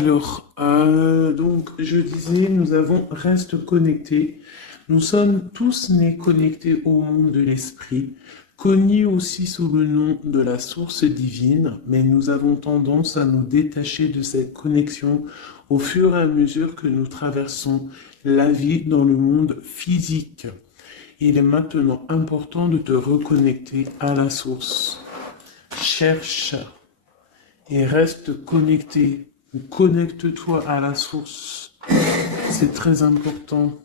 Donc, je disais, reste connectés. Nous sommes tous nés connectés au monde de l'esprit, connus aussi sous le nom de la source divine, mais nous avons tendance à nous détacher de cette connexion au fur et à mesure que nous traversons la vie dans le monde physique. Il est maintenant important de te reconnecter à la source. Cherche et reste connecté. Connecte-toi à la source. C'est très important.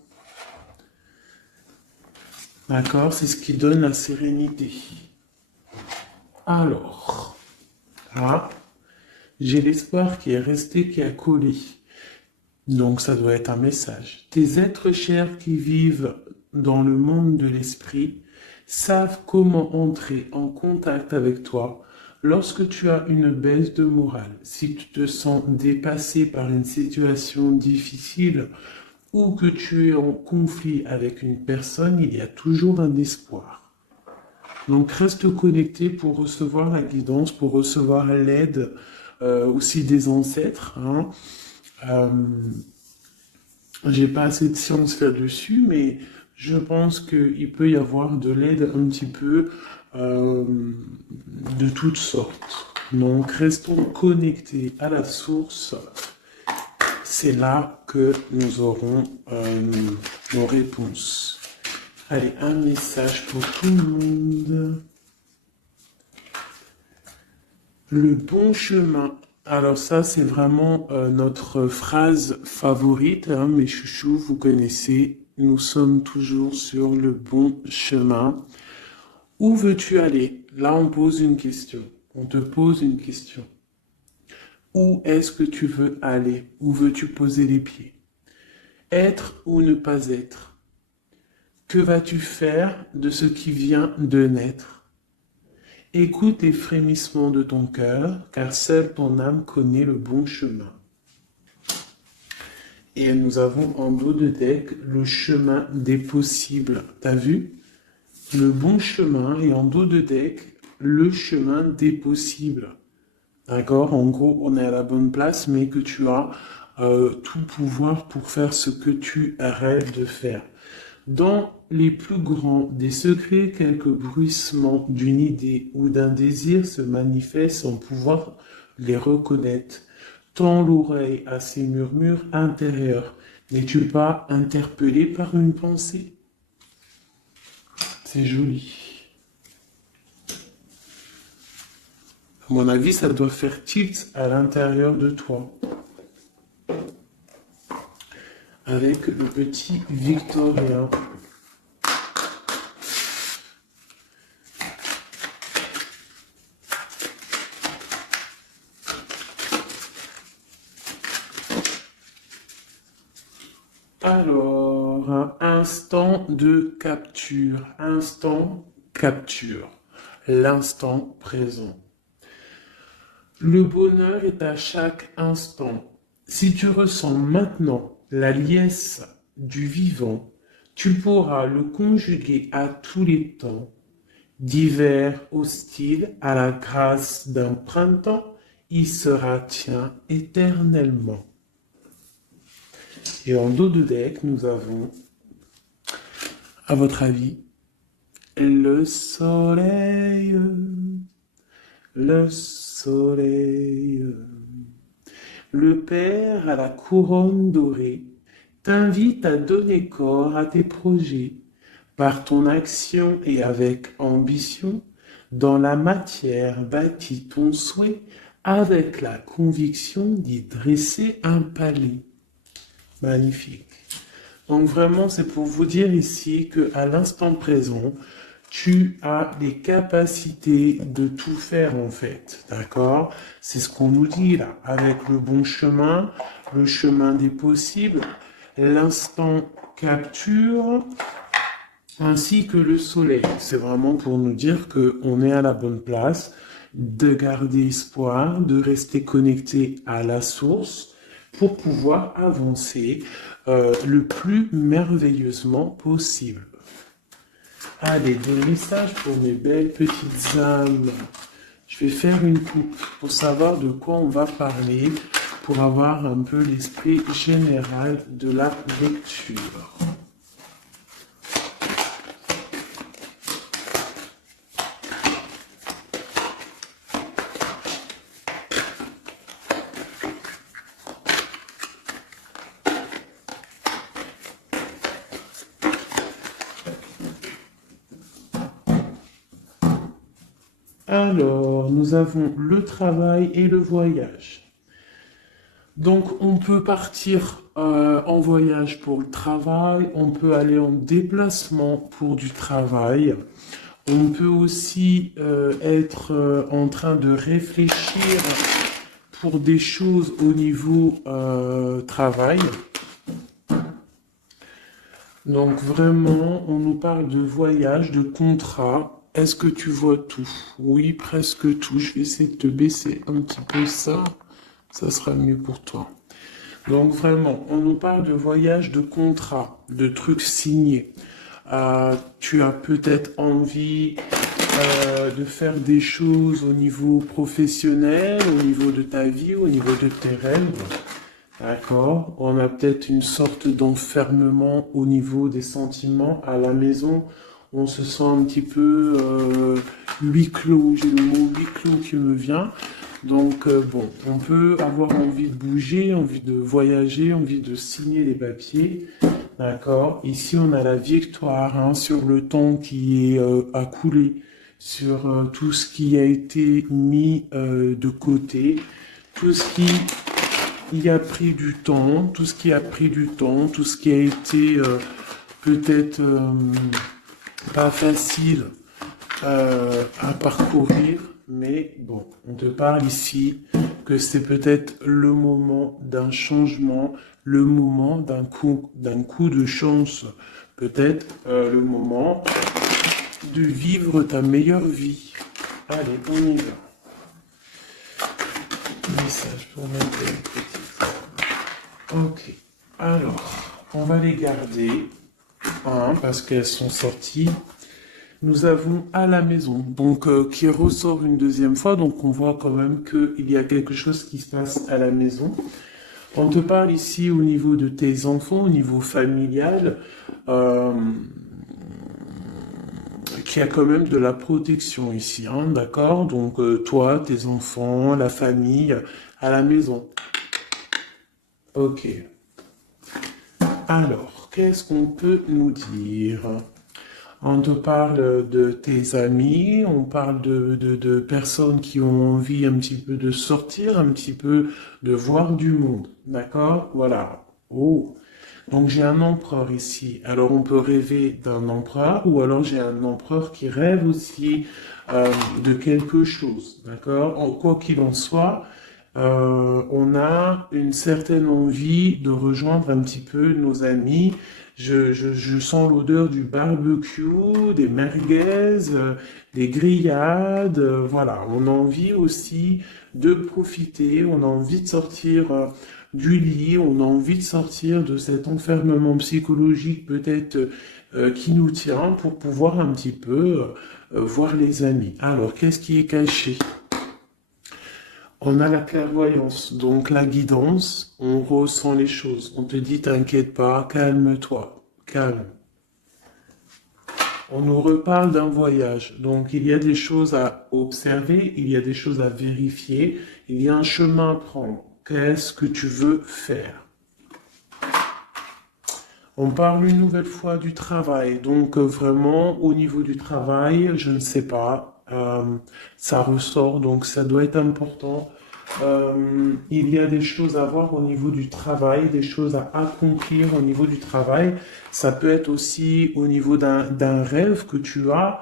D'accord? C'est ce qui donne la sérénité. Alors, là, j'ai l'espoir qui est resté, qui a collé. Donc, ça doit être un message. Tes êtres chers qui vivent dans le monde de l'esprit savent comment entrer en contact avec toi lorsque tu as une baisse de morale, si tu te sens dépassé par une situation difficile ou que tu es en conflit avec une personne, il y a toujours un espoir. Donc reste connecté pour recevoir la guidance, pour recevoir l'aide aussi des ancêtres. J'ai pas assez de science là-dessus, mais je pense qu'il peut y avoir de l'aide un petit peu de toutes sortes. Donc restons connectés à la source. C'est là que nous aurons nos réponses. Allez, un message pour tout le monde. Le bon chemin. Alors ça, c'est vraiment notre phrase favorite, mes chouchous, vous connaissez. Nous sommes toujours sur le bon chemin. Où veux-tu aller? Là, on pose une question. On te pose une question. Où est-ce que tu veux aller? Où veux-tu poser les pieds? Être ou ne pas être? Que vas-tu faire de ce qui vient de naître? Écoute les frémissements de ton cœur, car seule ton âme connaît le bon chemin. Et nous avons en dos de deck le chemin des possibles. T'as vu? Le bon chemin et en dos de deck, le chemin des possibles. D'accord? En gros, on est à la bonne place, mais que tu as tout pouvoir pour faire ce que tu rêves de faire. Dans les plus grands des secrets, quelques bruissements d'une idée ou d'un désir se manifestent sans pouvoir les reconnaître. Tends l'oreille à ces murmures intérieurs. N'es-tu pas interpellé par une pensée? C'est joli. À mon avis, ça doit faire tilt à l'intérieur de toi. Avec le petit Victorien. Alors, un instant de capture. Instant capture. L'instant présent. Le bonheur est à chaque instant. Si tu ressens maintenant la liesse du vivant, tu pourras le conjuguer à tous les temps. D'hiver hostile à la grâce d'un printemps, il sera tien éternellement. Et en dos de deck, nous avons, à votre avis, le soleil. Le soleil. Le Père à la couronne dorée t'invite à donner corps à tes projets par ton action et avec ambition. Dans la matière bâtis ton souhait avec la conviction d'y dresser un palais. Magnifique. Donc vraiment, c'est pour vous dire ici qu'à l'instant présent, tu as les capacités de tout faire en fait, d'accord? C'est ce qu'on nous dit là, avec le bon chemin, le chemin des possibles, l'instant capture, ainsi que le soleil. C'est vraiment pour nous dire qu'on est à la bonne place, de garder espoir, de rester connecté à la source pour pouvoir avancer le plus merveilleusement possible. Allez, des messages pour mes belles petites âmes. Je vais faire une coupe pour savoir de quoi on va parler pour avoir un peu l'esprit général de la lecture. Alors, nous avons le travail et le voyage. Donc, on peut partir en voyage pour le travail, on peut aller en déplacement pour du travail, on peut aussi être en train de réfléchir pour des choses au niveau travail. Donc, vraiment, on nous parle de voyage, de contrat. Est-ce que tu vois tout? Oui, presque tout. Je vais essayer de te baisser un petit peu ça. Ça sera mieux pour toi. Donc vraiment, on nous parle de voyage, de contrat, de trucs signés. Tu as peut-être envie de faire des choses au niveau professionnel, au niveau de ta vie, au niveau de tes rêves. D'accord? On a peut-être une sorte d'enfermement au niveau des sentiments à la maison. On se sent un petit peu huis clos. J'ai le mot huis clos qui me vient. Donc bon, on peut avoir envie de bouger, envie de voyager, envie de signer les papiers. D'accord? Ici, on a la victoire hein, sur le temps qui est à couler, sur tout ce qui a été mis de côté, tout ce qui a pris du temps, tout ce qui a pris du temps, tout ce qui a été peut-être pas facile à parcourir, mais bon, on te parle ici que c'est peut-être le moment d'un changement, le moment d'un coup de chance, peut-être le moment de vivre ta meilleure vie. Allez, on y va. Message pour mettre les petites. Ok, alors, on va les garder, hein, parce qu'elles sont sorties. Nous avons à la maison, donc qui ressort une deuxième fois, donc on voit quand même qu'il y a quelque chose qui se passe à la maison. On te parle ici au niveau de tes enfants, au niveau familial, qu'il y a quand même de la protection ici, hein, d'accord? Donc toi, tes enfants, la famille, à la maison. Ok. Alors, qu'est-ce qu'on peut nous dire? On te parle de tes amis, on parle de personnes qui ont envie un petit peu de sortir, un petit peu de voir du monde. D'accord? Voilà. Oh. Donc j'ai un empereur ici. Alors on peut rêver d'un empereur ou alors j'ai un empereur qui rêve aussi de quelque chose. D'accord? Quoi qu'il en soit, on a une certaine envie de rejoindre un petit peu nos amis. Je sens l'odeur du barbecue, des merguez, des grillades. Voilà, on a envie aussi de profiter, on a envie de sortir du lit, on a envie de sortir de cet enfermement psychologique peut-être qui nous tient pour pouvoir un petit peu voir les amis. Alors, qu'est-ce qui est caché? On a la clairvoyance, donc la guidance, on ressent les choses. On te dit, t'inquiète pas, calme-toi, calme. On nous reparle d'un voyage, donc il y a des choses à observer, il y a des choses à vérifier, il y a un chemin à prendre. Qu'est-ce que tu veux faire? On parle une nouvelle fois du travail, donc vraiment au niveau du travail, je ne sais pas. Ça ressort, donc ça doit être important. Il y a des choses à voir au niveau du travail, des choses à accomplir au niveau du travail. Ça peut être aussi au niveau d'un rêve que tu as,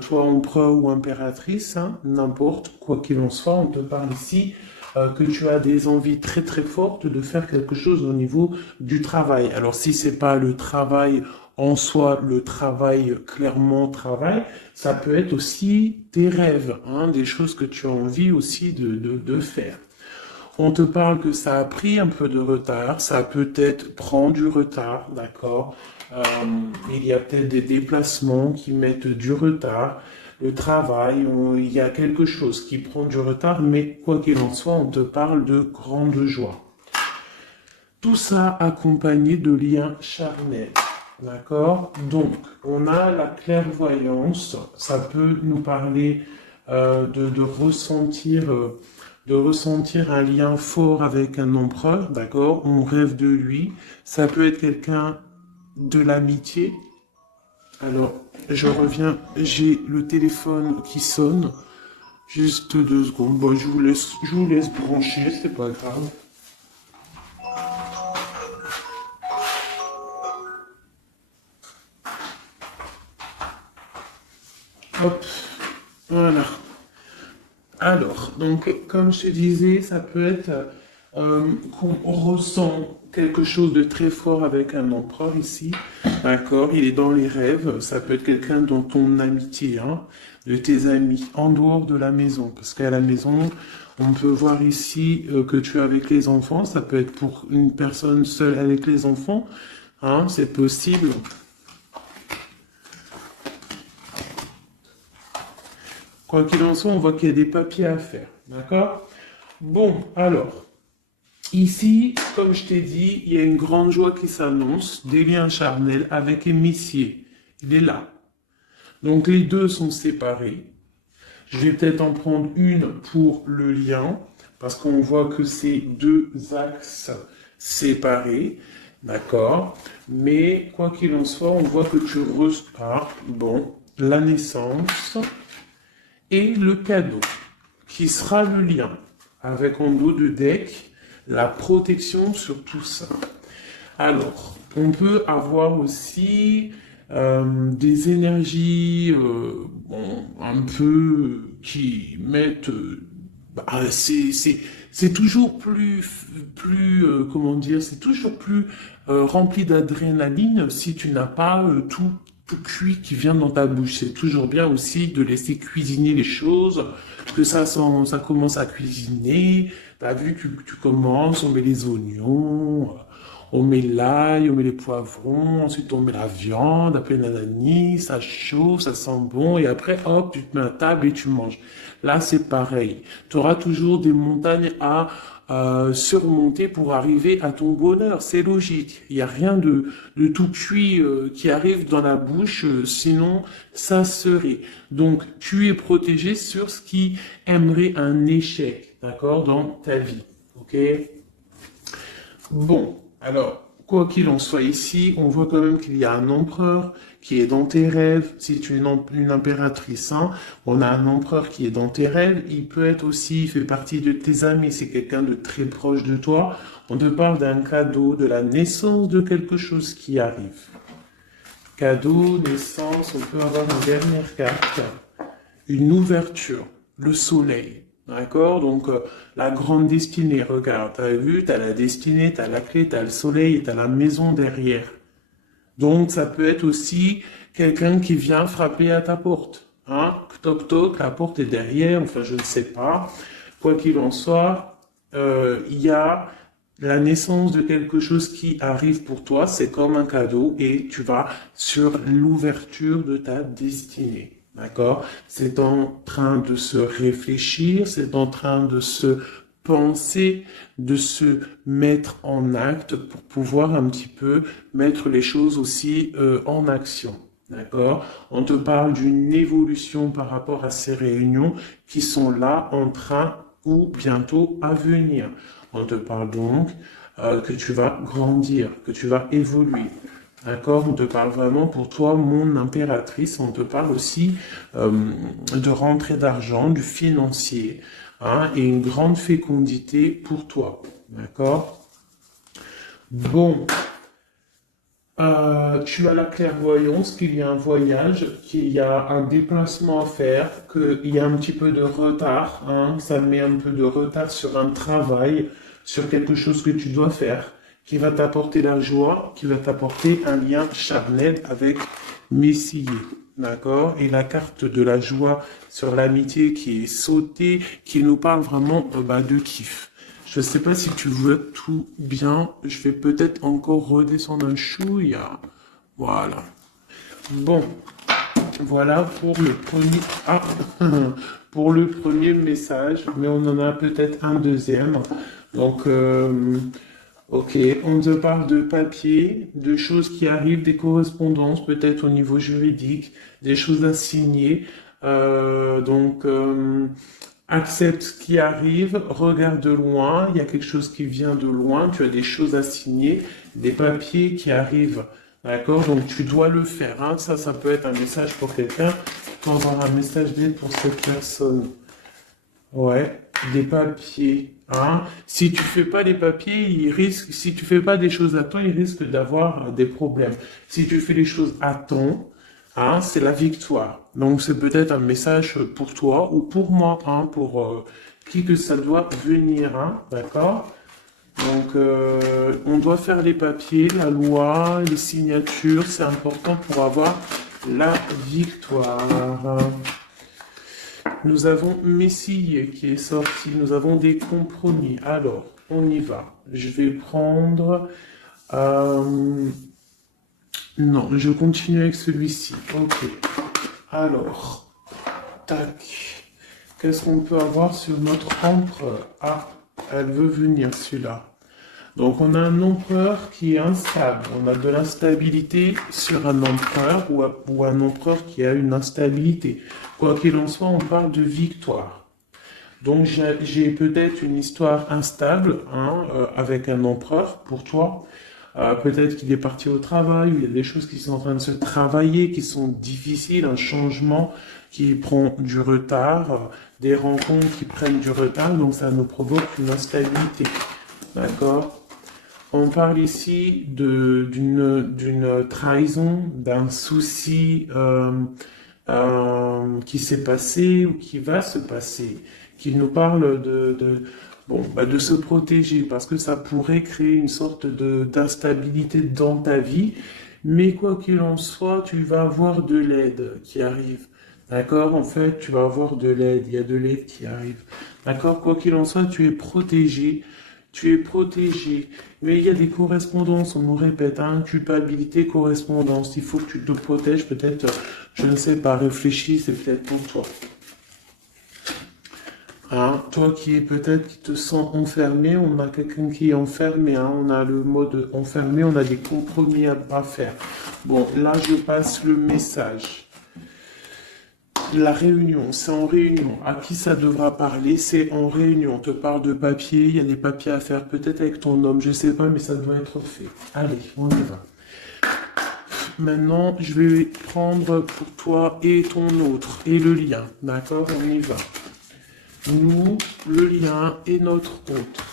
toi empereur ou impératrice, hein, n'importe, quoi qu'il en soit, on te parle ici que tu as des envies très très fortes de faire quelque chose au niveau du travail. Alors si c'est pas le travail en soi, le travail clairement travail, ça peut être aussi tes rêves, hein, des choses que tu as envie aussi de faire. On te parle que ça a pris un peu de retard, ça peut-être prend du retard, d'accord. Il y a peut-être des déplacements qui mettent du retard. le travail, il y a quelque chose qui prend du retard, mais quoi qu'il en soit, on te parle de grande joie. Tout ça accompagné de liens charnels. D'accord? Donc, on a la clairvoyance. Ça peut nous parler de ressentir un lien fort avec un empereur. D'accord? On rêve de lui. Ça peut être quelqu'un de l'amitié. Alors, je reviens. J'ai le téléphone qui sonne. Juste 2 secondes. Bon, je vous laisse brancher. C'est pas grave. Hop, voilà. Alors, donc, comme je te disais, ça peut être qu'on ressent quelque chose de très fort avec un empereur ici, d'accord? Il est dans les rêves, ça peut être quelqu'un dont ton amitié, hein, de tes amis, en dehors de la maison, parce qu'à la maison, on peut voir ici que tu es avec les enfants, ça peut être pour une personne seule avec les enfants, hein, c'est possible. Quoi qu'il en soit, on voit qu'il y a des papiers à faire. D'accord? Bon, alors, ici, comme je t'ai dit, il y a une grande joie qui s'annonce, des liens charnels avec Émissier. Il est là. Donc, les deux sont séparés. Je vais peut-être en prendre une pour le lien, parce qu'on voit que c'est 2 axes séparés. D'accord? Mais, quoi qu'il en soit, on voit que tu repars. Bon, la naissance et le cadeau, qui sera le lien, avec en dos de deck, la protection sur tout ça. Alors, on peut avoir aussi des énergies bon, un peu qui mettent... c'est toujours comment dire, c'est toujours plus rempli d'adrénaline si tu n'as pas tout cuit qui vient dans ta bouche. C'est toujours bien aussi de laisser cuisiner les choses, que ça commence à cuisiner. T'as vu, tu commences, on met les oignons, on met l'ail, on met les poivrons, ensuite on met la viande, après nanani, ça chauffe, ça sent bon, et après, hop, tu te mets à table et tu manges. Là, c'est pareil. Tu auras toujours des montagnes à surmonter pour arriver à ton bonheur. C'est logique. Il n'y a rien de tout cuit qui arrive dans la bouche, sinon ça serait. Donc, tu es protégé sur ce qui aimerait un échec, d'accord, dans ta vie. Ok? Bon, alors, quoi qu'il en soit ici, on voit quand même qu'il y a un empereur qui est dans tes rêves. Si tu es une impératrice, hein, on a un empereur qui est dans tes rêves. Il peut être aussi, il fait partie de tes amis. C'est quelqu'un de très proche de toi. On te parle d'un cadeau, de la naissance de quelque chose qui arrive. Cadeau, naissance, on peut avoir une dernière carte. Une ouverture, le soleil. D'accord? Donc, la grande destinée, regarde, t'as vu, t'as la destinée, t'as la clé, t'as le soleil et t'as la maison derrière. Donc, ça peut être aussi quelqu'un qui vient frapper à ta porte. Hein? Toc toc, la porte est derrière, enfin, je ne sais pas. Quoi qu'il en soit, il y a la naissance de quelque chose qui arrive pour toi, c'est comme un cadeau et tu vas sur l'ouverture de ta destinée. D'accord? C'est en train de se réfléchir, c'est en train de se penser, de se mettre en acte pour pouvoir un petit peu mettre les choses aussi en action. D'accord? On te parle d'une évolution par rapport à ces réunions qui sont là en train ou bientôt à venir. On te parle donc que tu vas grandir, que tu vas évoluer. D'accord? On te parle vraiment pour toi, mon impératrice. On te parle aussi de rentrée d'argent, du financier, hein, et une grande fécondité pour toi. D'accord? Bon. Tu as la clairvoyance qu'il y a un voyage, qu'il y a un déplacement à faire, qu'il y a un petit peu de retard, hein, ça met un peu de retard sur un travail, sur quelque chose que tu dois faire, qui va t'apporter la joie, qui va t'apporter un lien charnel avec Messier. D'accord? Et la carte de la joie sur l'amitié qui est sautée, qui nous parle vraiment de kiff. Je ne sais pas si tu vois tout bien. Je vais peut-être encore redescendre un chouïa. Voilà. Bon. Voilà pour le premier, pour le premier message, mais on en a peut-être un deuxième. Donc, ok, on te parle de papier, de choses qui arrivent, des correspondances, peut-être au niveau juridique, des choses à signer. Accepte ce qui arrive, regarde de loin, il y a quelque chose qui vient de loin, tu as des choses à signer, des papiers qui arrivent. D'accord? Donc tu dois le faire. Hein. Ça peut être un message pour quelqu'un, tu peux avoir un message d'aide pour cette personne. Ouais, des papiers. Hein. Si tu fais pas les papiers, si tu fais pas des choses à temps, il risque d'avoir des problèmes. Si tu fais les choses à temps, hein, c'est la victoire. Donc c'est peut-être un message pour toi ou pour moi, hein, pour qui que ça doit venir, hein, d'accord? Donc on doit faire les papiers, la loi, les signatures, c'est important pour avoir la victoire. Nous avons Messie qui est sorti, nous avons des compromis. Alors, on y va. Je vais prendre... Non, je continue avec celui-ci. Ok. Alors, tac. Qu'est-ce qu'on peut avoir sur notre empereur? Ah, elle veut venir, celui-là. Donc, on a un empereur qui est instable. On a de l'instabilité sur un empereur ou un empereur qui a une instabilité. Quoi qu'il en soit, on parle de victoire. Donc, j'ai peut-être une histoire instable hein, avec un empereur pour toi. Peut-être qu'il est parti au travail, ou il y a des choses qui sont en train de se travailler, qui sont difficiles, un changement qui prend du retard, des rencontres qui prennent du retard, donc ça nous provoque une instabilité. D'accord? On parle ici d'une trahison, d'un souci qui s'est passé ou qui va se passer, qui nous parle de se protéger parce que ça pourrait créer une sorte d'instabilité dans ta vie. Mais quoi qu'il en soit, tu vas avoir de l'aide qui arrive. D'accord? En fait, tu vas avoir de l'aide. Il y a de l'aide qui arrive. D'accord? Quoi qu'il en soit, tu es protégé. Tu es protégé. Mais il y a des correspondances, on nous répète, hein, culpabilité, correspondance. Il faut que tu te protèges, peut-être, je ne sais pas, réfléchis, c'est peut-être pour toi. Hein, toi qui te sens enfermé, on a quelqu'un qui est enfermé, hein, on a le mode enfermé, on a des compromis à faire. Bon, là je passe le message. La réunion, c'est en réunion. À qui ça devra parler? C'est en réunion. On te parle de papier, il y a des papiers à faire, peut-être avec ton homme, je sais pas, mais ça doit être fait. Allez, on y va. Maintenant, je vais prendre pour toi et ton autre, et le lien. D'accord? On y va. Nous, le lien et notre autre.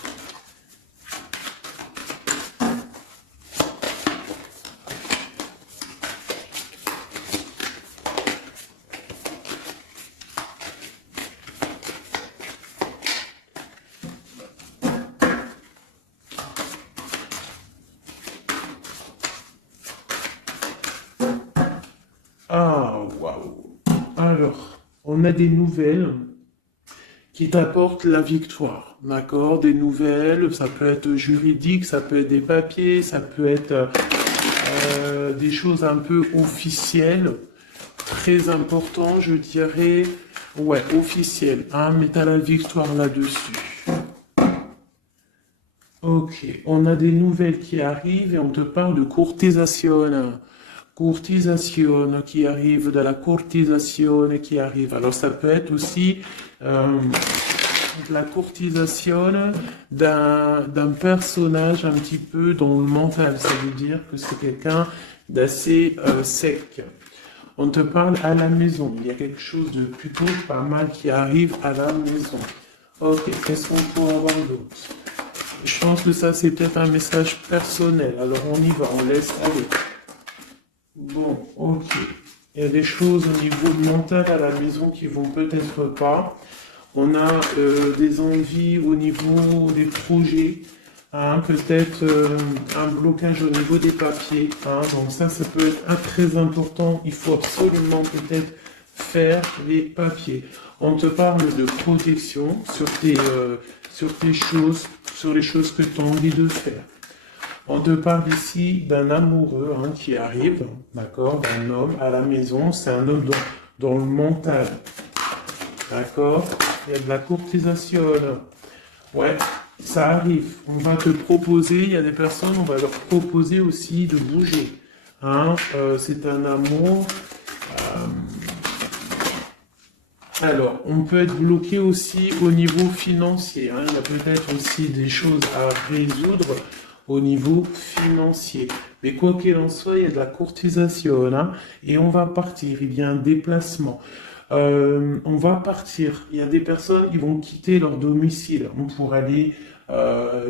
Ah, waouh. Alors, on a des nouvelles qui t'apportent la victoire, d'accord? Des nouvelles, ça peut être juridique, ça peut être des papiers, ça peut être des choses un peu officielles, très important, je dirais, ouais, officielles, hein, mais t'as la victoire là-dessus. Ok, on a des nouvelles qui arrivent et on te parle de courtisation. Courtisation qui arrive, de la courtisation qui arrive. Alors ça peut être aussi la courtisation d'un personnage un petit peu dans le mental. Ça veut dire que c'est quelqu'un d'assez sec. On te parle à la maison. Il y a quelque chose de plutôt pas mal qui arrive à la maison. Ok, qu'est-ce qu'on peut avoir d'autre? Je pense que ça, c'est peut-être un message personnel. Alors, on y va, on laisse aller. Bon, ok. Il y a des choses au niveau mental à la maison qui vont peut-être pas. On a des envies au niveau des projets. Hein, peut-être un blocage au niveau des papiers. Hein, donc ça peut être très important. Il faut absolument peut-être faire les papiers. On te parle de protection sur tes choses, sur les choses que tu as envie de faire. On te parle ici d'un amoureux hein, qui arrive, d'accord, d'un homme à la maison. C'est un homme dans le mental, d'accord. Il y a de la courtisation. Ouais, ça arrive. On va te proposer, il y a des personnes, on va leur proposer aussi de bouger. Hein, c'est un amour. Alors, on peut être bloqué aussi au niveau financier. Hein. Il y a peut-être aussi des choses à résoudre au niveau financier. Mais quoi qu'il en soit, il y a de la courtisation. Hein, et on va partir. Il y a un déplacement. On va partir. Il y a des personnes qui vont quitter leur domicile pour aller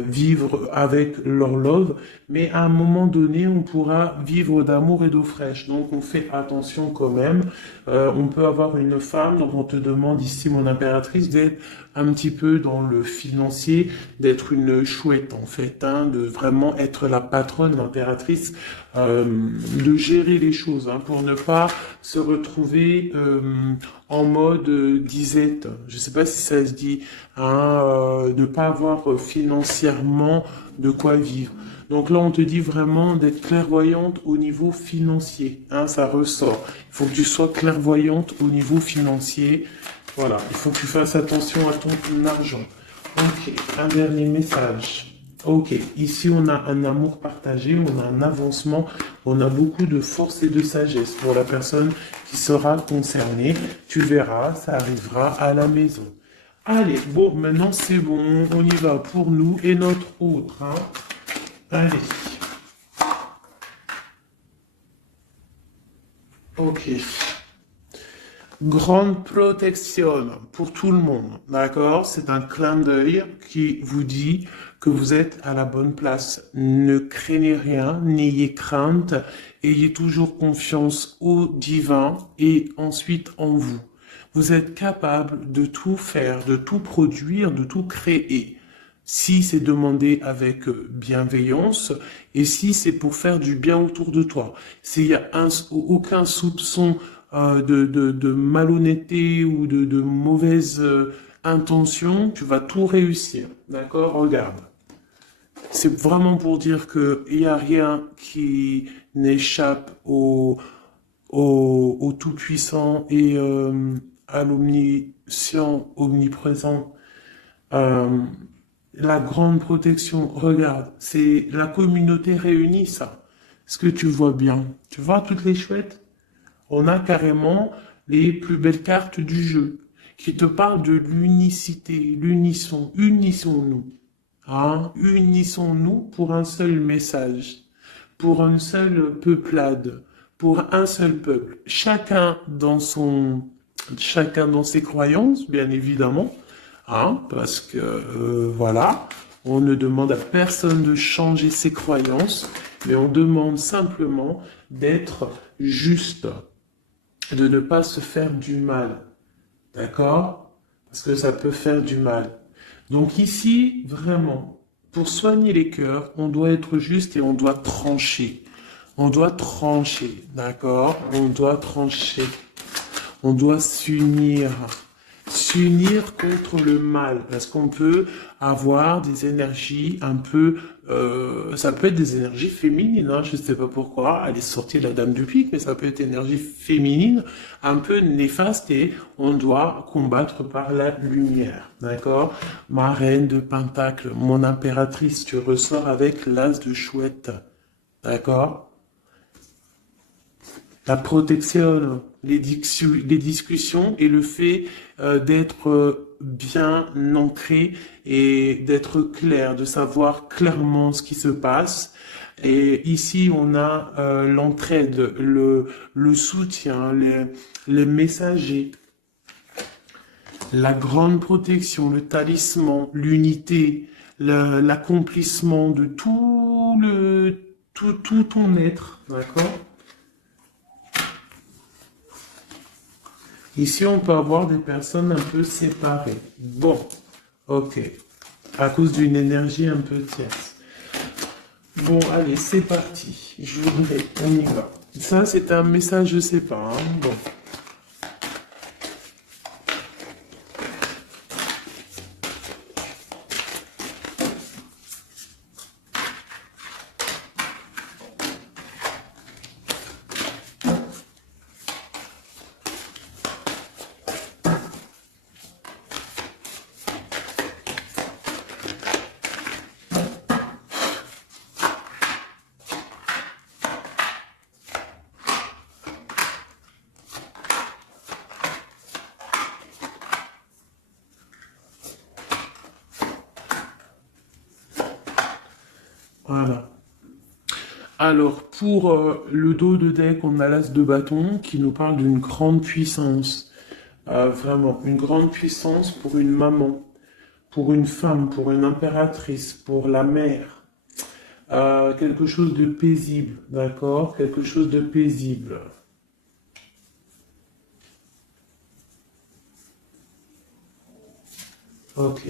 vivre avec leur love, mais à un moment donné, on pourra vivre d'amour et d'eau fraîche. Donc, on fait attention quand même. On peut avoir une femme, donc on te demande ici, mon impératrice, d'être un petit peu dans le financier, d'être une chouette en fait, hein, de vraiment être la patronne, l'impératrice, de gérer les choses, hein, pour ne pas se retrouver en mode disette. Je sais pas si ça se dit, hein, ne pas avoir financièrement de quoi vivre. Donc là, on te dit vraiment d'être clairvoyante au niveau financier. Hein, ça ressort. Il faut que tu sois clairvoyante au niveau financier. Voilà, il faut que tu fasses attention à ton argent. Ok, un dernier message. Ok, ici on a un amour partagé, on a un avancement, on a beaucoup de force et de sagesse pour la personne qui sera concernée. Tu verras, ça arrivera à la maison. Allez, bon, maintenant c'est bon, on y va pour nous et notre autre. Hein. Allez. Ok. Grande protection pour tout le monde, d'accord? C'est un clin d'œil qui vous dit que vous êtes à la bonne place. Ne craignez rien, n'ayez crainte, ayez toujours confiance au divin et ensuite en vous. Vous êtes capable de tout faire, de tout produire, de tout créer. Si c'est demandé avec bienveillance et si c'est pour faire du bien autour de toi. S'il y a aucun soupçon de malhonnêteté ou de mauvaise intention, tu vas tout réussir. D'accord? Regarde. C'est vraiment pour dire que il n'y a rien qui n'échappe au Tout-Puissant et à l'Omniscient, omniprésent. Euh, la grande protection, regarde, c'est la communauté réunie, ça. Est-ce que tu vois bien? Tu vois toutes les chouettes? On a carrément les plus belles cartes du jeu qui te parlent de l'unicité, l'unisson. Unissons-nous. Hein? Unissons-nous pour un seul message, pour une seule peuplade, pour un seul peuple. Chacun dans ses croyances, bien évidemment. Hein? Parce que, voilà, on ne demande à personne de changer ses croyances, mais on demande simplement d'être juste, de ne pas se faire du mal, d'accord? Parce que ça peut faire du mal. Donc ici, vraiment, pour soigner les cœurs, on doit être juste et on doit trancher. On doit trancher, d'accord? On doit trancher. On doit s'unir. S'unir contre le mal, parce qu'on peut avoir des énergies un peu, ça peut être des énergies féminines, hein, je ne sais pas pourquoi, elle est sortie de la dame du pique, mais ça peut être énergie féminine, un peu néfaste, et on doit combattre par la lumière, d'accord? Ma reine de Pentacle, mon impératrice, tu ressors avec l'as de chouette, d'accord? La protection, les discussions et le fait d'être bien ancré et d'être clair, de savoir clairement ce qui se passe. Et ici, on a l'entraide, le soutien, les messagers, la grande protection, le talisman, l'unité, l'accomplissement de tout ton être, d'accord? Ici, on peut avoir des personnes un peu séparées. Bon, ok. À cause d'une énergie un peu tierce. Bon, allez, c'est parti. Je voudrais, on y va. Ça, c'est un message, je sais pas. Hein. Bon. Voilà. Alors, pour le dos de deck, on a l'as de bâton qui nous parle d'une grande puissance. Vraiment, une grande puissance pour une maman, pour une femme, pour une impératrice, pour la mère. Quelque chose de paisible, d'accord? Quelque chose de paisible. Ok.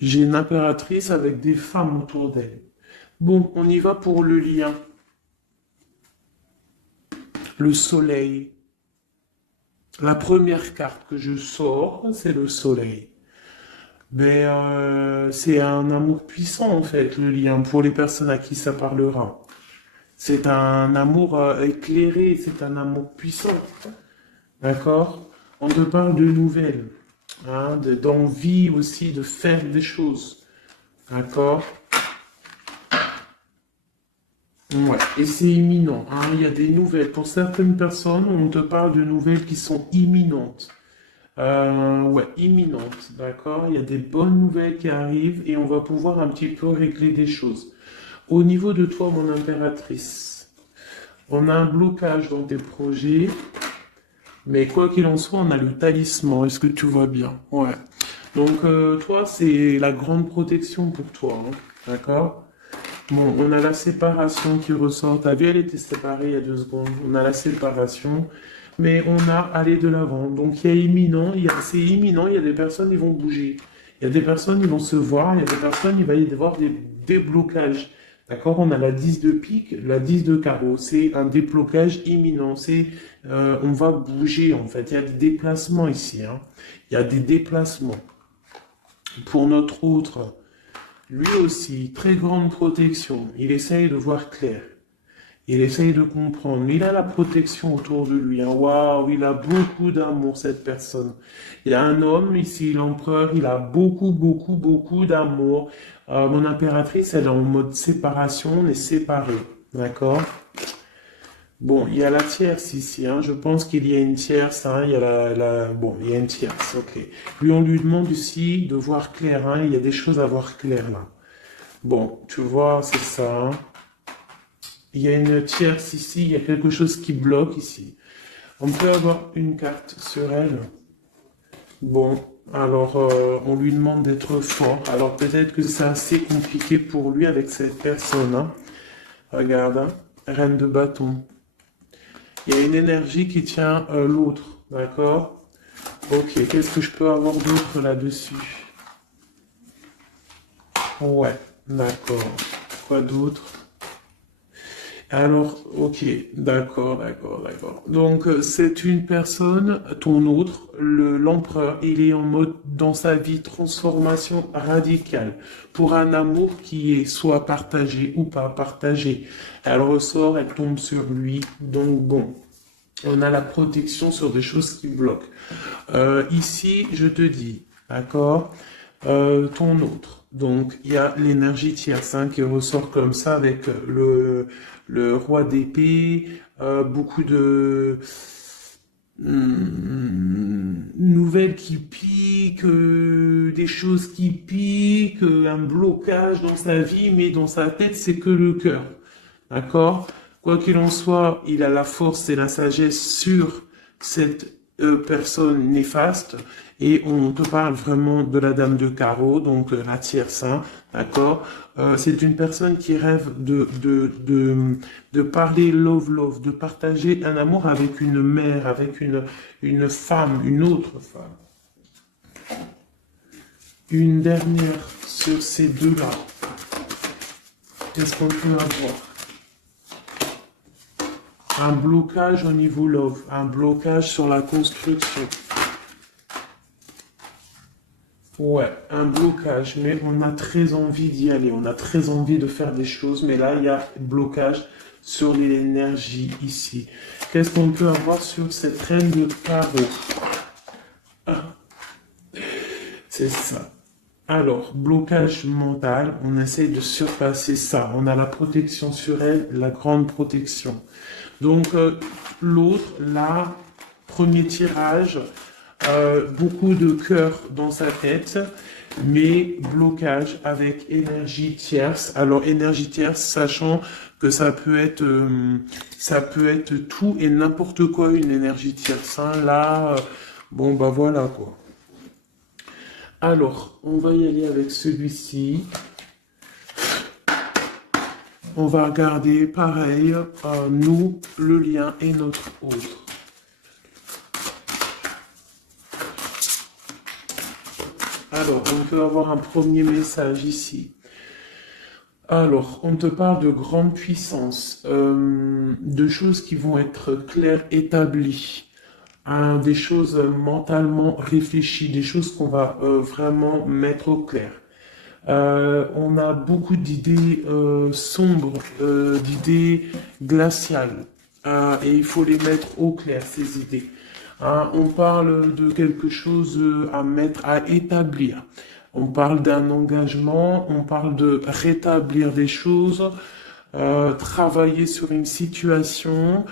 J'ai une impératrice avec des femmes autour d'elle. Bon, on y va pour le lien. Le soleil. La première carte que je sors, c'est le soleil. Mais c'est un amour puissant en fait, le lien, pour les personnes à qui ça parlera. C'est un amour éclairé, c'est un amour puissant. D'accord? On te parle de nouvelles, hein, d'envie aussi de faire des choses. D'accord? Ouais, et c'est imminent, hein. Il y a des nouvelles. Pour certaines personnes, on te parle de nouvelles qui sont imminentes. Ouais, imminentes, d'accord? Il y a des bonnes nouvelles qui arrivent et on va pouvoir un petit peu régler des choses. Au niveau de toi, mon impératrice, on a un blocage dans tes projets, mais quoi qu'il en soit, on a le talisman. Est-ce que tu vois bien? Ouais. Donc, toi, c'est la grande protection pour toi, hein, d'accord? Bon, on a la séparation qui ressort. T'as vu, elle était séparée il y a 2 secondes. On a la séparation, mais on a aller de l'avant. Donc il y a imminent, c'est imminent. Il y a des personnes qui vont bouger. Il y a des personnes qui vont se voir. Il y a des personnes, il va y avoir des déblocages. D'accord? On a la 10 de pique, la 10 de carreau. C'est un déblocage imminent. On va bouger en fait. Il y a des déplacements ici, hein. Il y a des déplacements. Pour notre autre. Lui aussi, très grande protection. Il essaye de voir clair. Il essaye de comprendre. Il a la protection autour de lui, hein. Waouh, il a beaucoup d'amour, cette personne. Il y a un homme ici, l'empereur, il a beaucoup, beaucoup, beaucoup d'amour. Mon impératrice, elle est en mode séparation, on est séparés. D'accord? Bon, il y a la tierce ici, hein. Je pense qu'il y a une tierce, hein. Il y a bon, il y a une tierce, ok. Lui, on lui demande ici de voir clair, hein. Il y a des choses à voir clair, là. Bon, tu vois, c'est ça, hein. Il y a une tierce ici, il y a quelque chose qui bloque ici. On peut avoir une carte sur elle. Bon, alors on lui demande d'être fort. Alors peut-être que c'est assez compliqué pour lui avec cette personne, hein. Regarde, hein. Reine de bâton. Il y a une énergie qui tient l'autre, d'accord? Ok, qu'est-ce que je peux avoir d'autre là-dessus? Ouais, d'accord. Quoi d'autre? Alors, ok, d'accord, d'accord, d'accord. Donc, c'est une personne, ton autre, l'empereur, il est en mode, dans sa vie, transformation radicale, pour un amour qui est soit partagé ou pas partagé. Elle ressort, elle tombe sur lui, donc bon. On a la protection sur des choses qui bloquent. Ici, je te dis, d'accord, ton autre. Donc, il y a l'énergie tierce, hein, qui ressort comme ça avec le roi d'épée, beaucoup de nouvelles qui piquent, des choses qui piquent, un blocage dans sa vie, mais dans sa tête, c'est que le cœur. D'accord? Quoi qu'il en soit, il a la force et la sagesse sur cette personne néfaste. Et on te parle vraiment de la dame de carreau, donc la tierce, hein, d'accord? C'est une personne qui rêve de parler love, de partager un amour avec une mère, avec une femme, une autre femme. Une dernière sur ces deux-là. Qu'est-ce qu'on peut avoir? Un blocage au niveau love, un blocage sur la construction. Ouais, un blocage, mais on a très envie d'y aller, on a très envie de faire des choses, mais là, il y a blocage sur l'énergie ici. Qu'est-ce qu'on peut avoir sur cette reine de carreau? Ah, c'est ça. Alors, blocage mental, on essaie de surpasser ça. On a la protection sur elle, la grande protection. Donc, l'autre, là, premier tirage, beaucoup de cœur dans sa tête. mais blocage avec énergie tierce. Alors énergie tierce, sachant que ça peut être tout et n'importe quoi une énergie tierce. Hein. Là, bon bah voilà quoi. Alors, on va y aller avec celui-ci. On va regarder pareil, nous, le lien et notre autre. Alors, on peut avoir un premier message ici. Alors, on te parle de grande puissance, de choses qui vont être claires, établies, hein, des choses mentalement réfléchies, des choses qu'on va vraiment mettre au clair. On a beaucoup d'idées sombres, d'idées glaciales, et il faut les mettre au clair, ces idées. Hein, on parle de quelque chose à mettre, à établir. On parle d'un engagement, on parle de rétablir des choses, travailler sur une situation,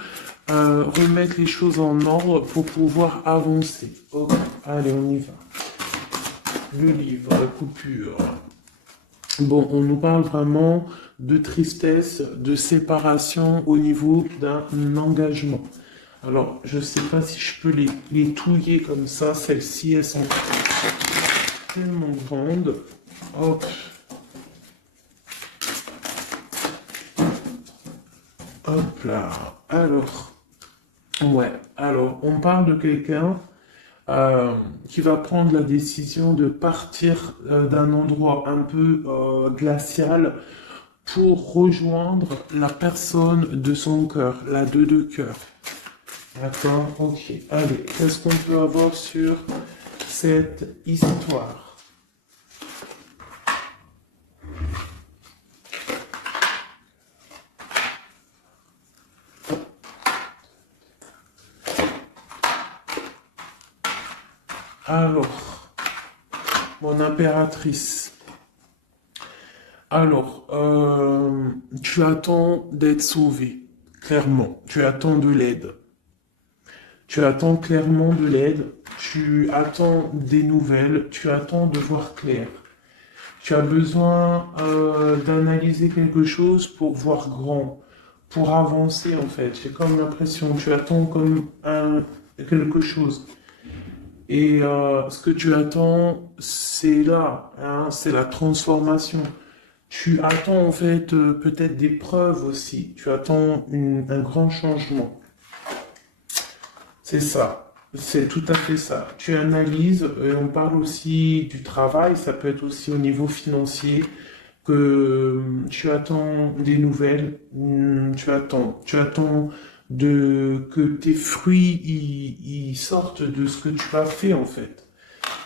remettre les choses en ordre pour pouvoir avancer. Ok, allez, on y va. Le livre, la coupure. Bon, on nous parle vraiment de tristesse, de séparation au niveau d'un engagement. Alors, je ne sais pas si je peux les touiller comme ça. Celles-ci, elles sont tellement grandes. Hop. Hop là. Alors, ouais. Alors, on parle de quelqu'un qui va prendre la décision de partir d'un endroit un peu glacial pour rejoindre la personne de son cœur, la deux de cœur. D'accord, ok. Allez, qu'est-ce qu'on peut avoir sur cette histoire? Alors, mon impératrice. Alors, tu attends d'être sauvé, clairement. Tu attends de l'aide. Tu attends clairement de l'aide, tu attends des nouvelles, tu attends de voir clair. Tu as besoin d'analyser quelque chose pour voir grand, pour avancer en fait. J'ai comme l'impression, tu attends comme quelque chose. Et ce que tu attends, c'est là, hein, c'est la transformation. Tu attends en fait peut-être des preuves aussi. Tu attends un grand changement. C'est ça, c'est tout à fait ça. Tu analyses, et on parle aussi du travail, ça peut être aussi au niveau financier, que tu attends des nouvelles, tu attends que tes fruits ils sortent de ce que tu as fait en fait.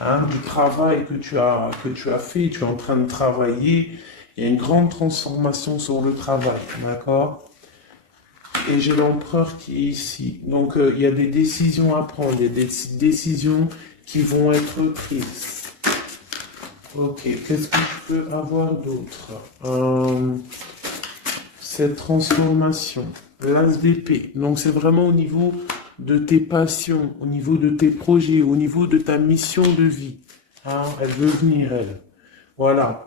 Hein, du travail que tu as fait, tu es en train de travailler, il y a une grande transformation sur le travail, d'accord? Et j'ai l'empereur qui est ici. Donc, il y a des décisions à prendre, il y a des décisions qui vont être prises. Ok, qu'est-ce que je peux avoir d'autre? Cette transformation, l'as d'épée. Donc, c'est vraiment au niveau de tes passions, au niveau de tes projets, au niveau de ta mission de vie. Hein, elle veut venir, elle. Voilà.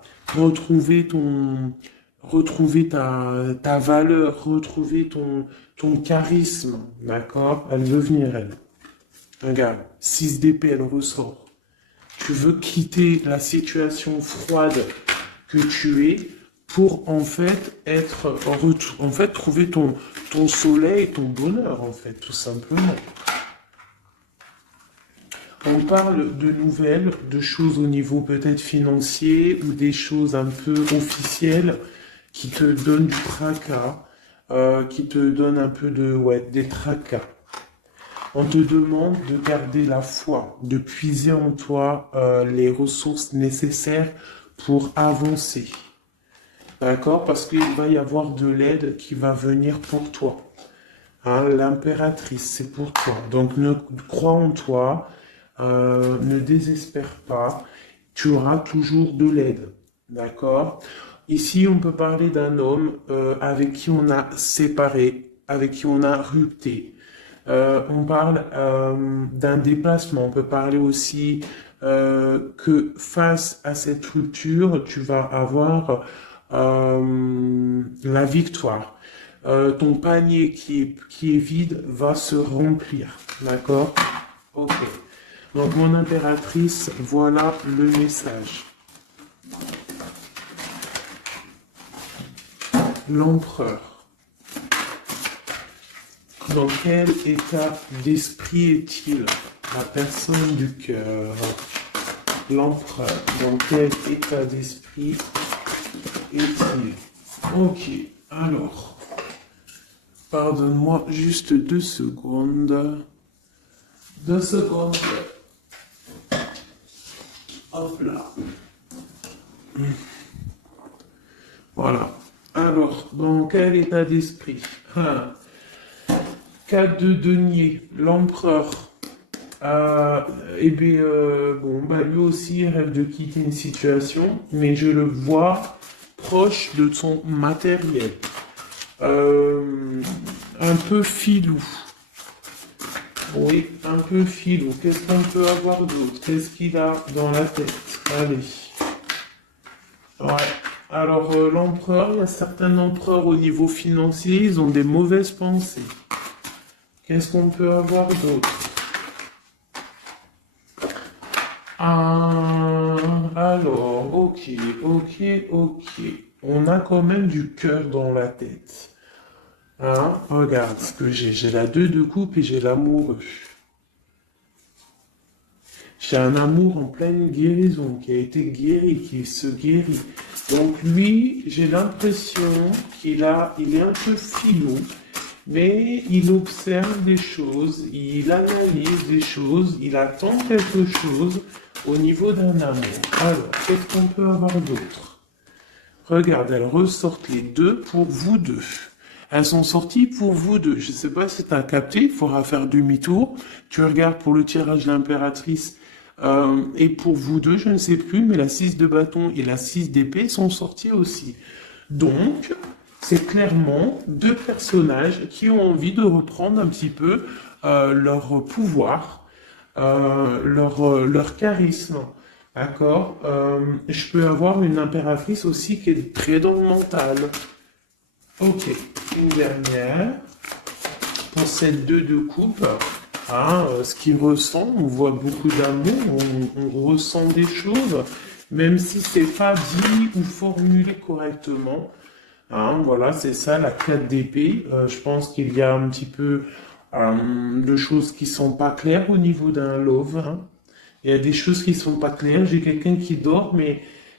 Retrouver ta valeur, retrouver ton charisme, d'accord? Elle veut venir, elle. Regarde, 6 d'épée, elle ressort. Tu veux quitter la situation froide que tu es pour en fait trouver ton soleil, ton bonheur, en fait, tout simplement. On parle de nouvelles, de choses au niveau peut-être financier ou des choses un peu officielles qui te donnent du tracas, qui te donnent un peu des tracas. On te demande de garder la foi, de puiser en toi les ressources nécessaires pour avancer. D'accord? Parce qu'il va y avoir de l'aide qui va venir pour toi. Hein, l'impératrice, c'est pour toi. Donc, crois en toi, ne désespère pas. Tu auras toujours de l'aide. D'accord? Ici, on peut parler d'un homme avec qui on a séparé, avec qui on a rupté. On parle d'un déplacement. On peut parler aussi que face à cette rupture, tu vas avoir la victoire. Ton panier qui est vide va se remplir. D'accord? Ok. Donc, mon impératrice, voilà le message. L'empereur. Dans quel état d'esprit est-il? La personne du cœur. L'empereur. Dans quel état d'esprit est-il? Ok. Alors, pardonne-moi juste 2 secondes. 2 secondes. Hop là. Voilà. Alors, dans quel état d'esprit? 4 de denier, l'empereur. Bon, bah, lui aussi rêve de quitter une situation, mais je le vois proche de son matériel. Un peu filou. Oui, un peu filou. Qu'est-ce qu'on peut avoir d'autre? Qu'est-ce qu'il a dans la tête? Allez. Ouais. Alors, l'empereur, il y a certains empereurs au niveau financier, ils ont des mauvaises pensées. Qu'est-ce qu'on peut avoir d'autre? Alors, ok. On a quand même du cœur dans la tête. Hein? Regarde ce que j'ai. J'ai la 2 de coupe et j'ai l'amoureux. J'ai un amour en pleine guérison, qui a été guéri, qui se guérit. Donc lui, j'ai l'impression il est un peu filou, mais il observe des choses, il analyse des choses, il attend quelque chose au niveau d'un amour. Alors, qu'est-ce qu'on peut avoir d'autre? Regarde, elles ressortent les 2 pour vous deux. Elles sont sorties pour vous deux. Je ne sais pas si tu as capté, il faudra faire demi-tour. Tu regardes pour le tirage de l'impératrice. Et pour vous deux, je ne sais plus, mais la 6 de bâton et la 6 d'épée sont sorties aussi. Donc, c'est clairement 2 personnages qui ont envie de reprendre un petit peu leur pouvoir, leur charisme. D'accord? Je peux avoir une impératrice aussi qui est très dans le mental. Ok, une dernière. Pour cette 2 de coupe, ce qu'il ressent, on voit beaucoup d'amour, on ressent des choses, même si c'est pas dit ou formulé correctement. Voilà, c'est ça, la 4 d'épée. Je pense qu'il y a un petit peu de choses qui sont pas claires au niveau d'un love. Il y a des choses qui sont pas claires. J'ai quelqu'un qui dort,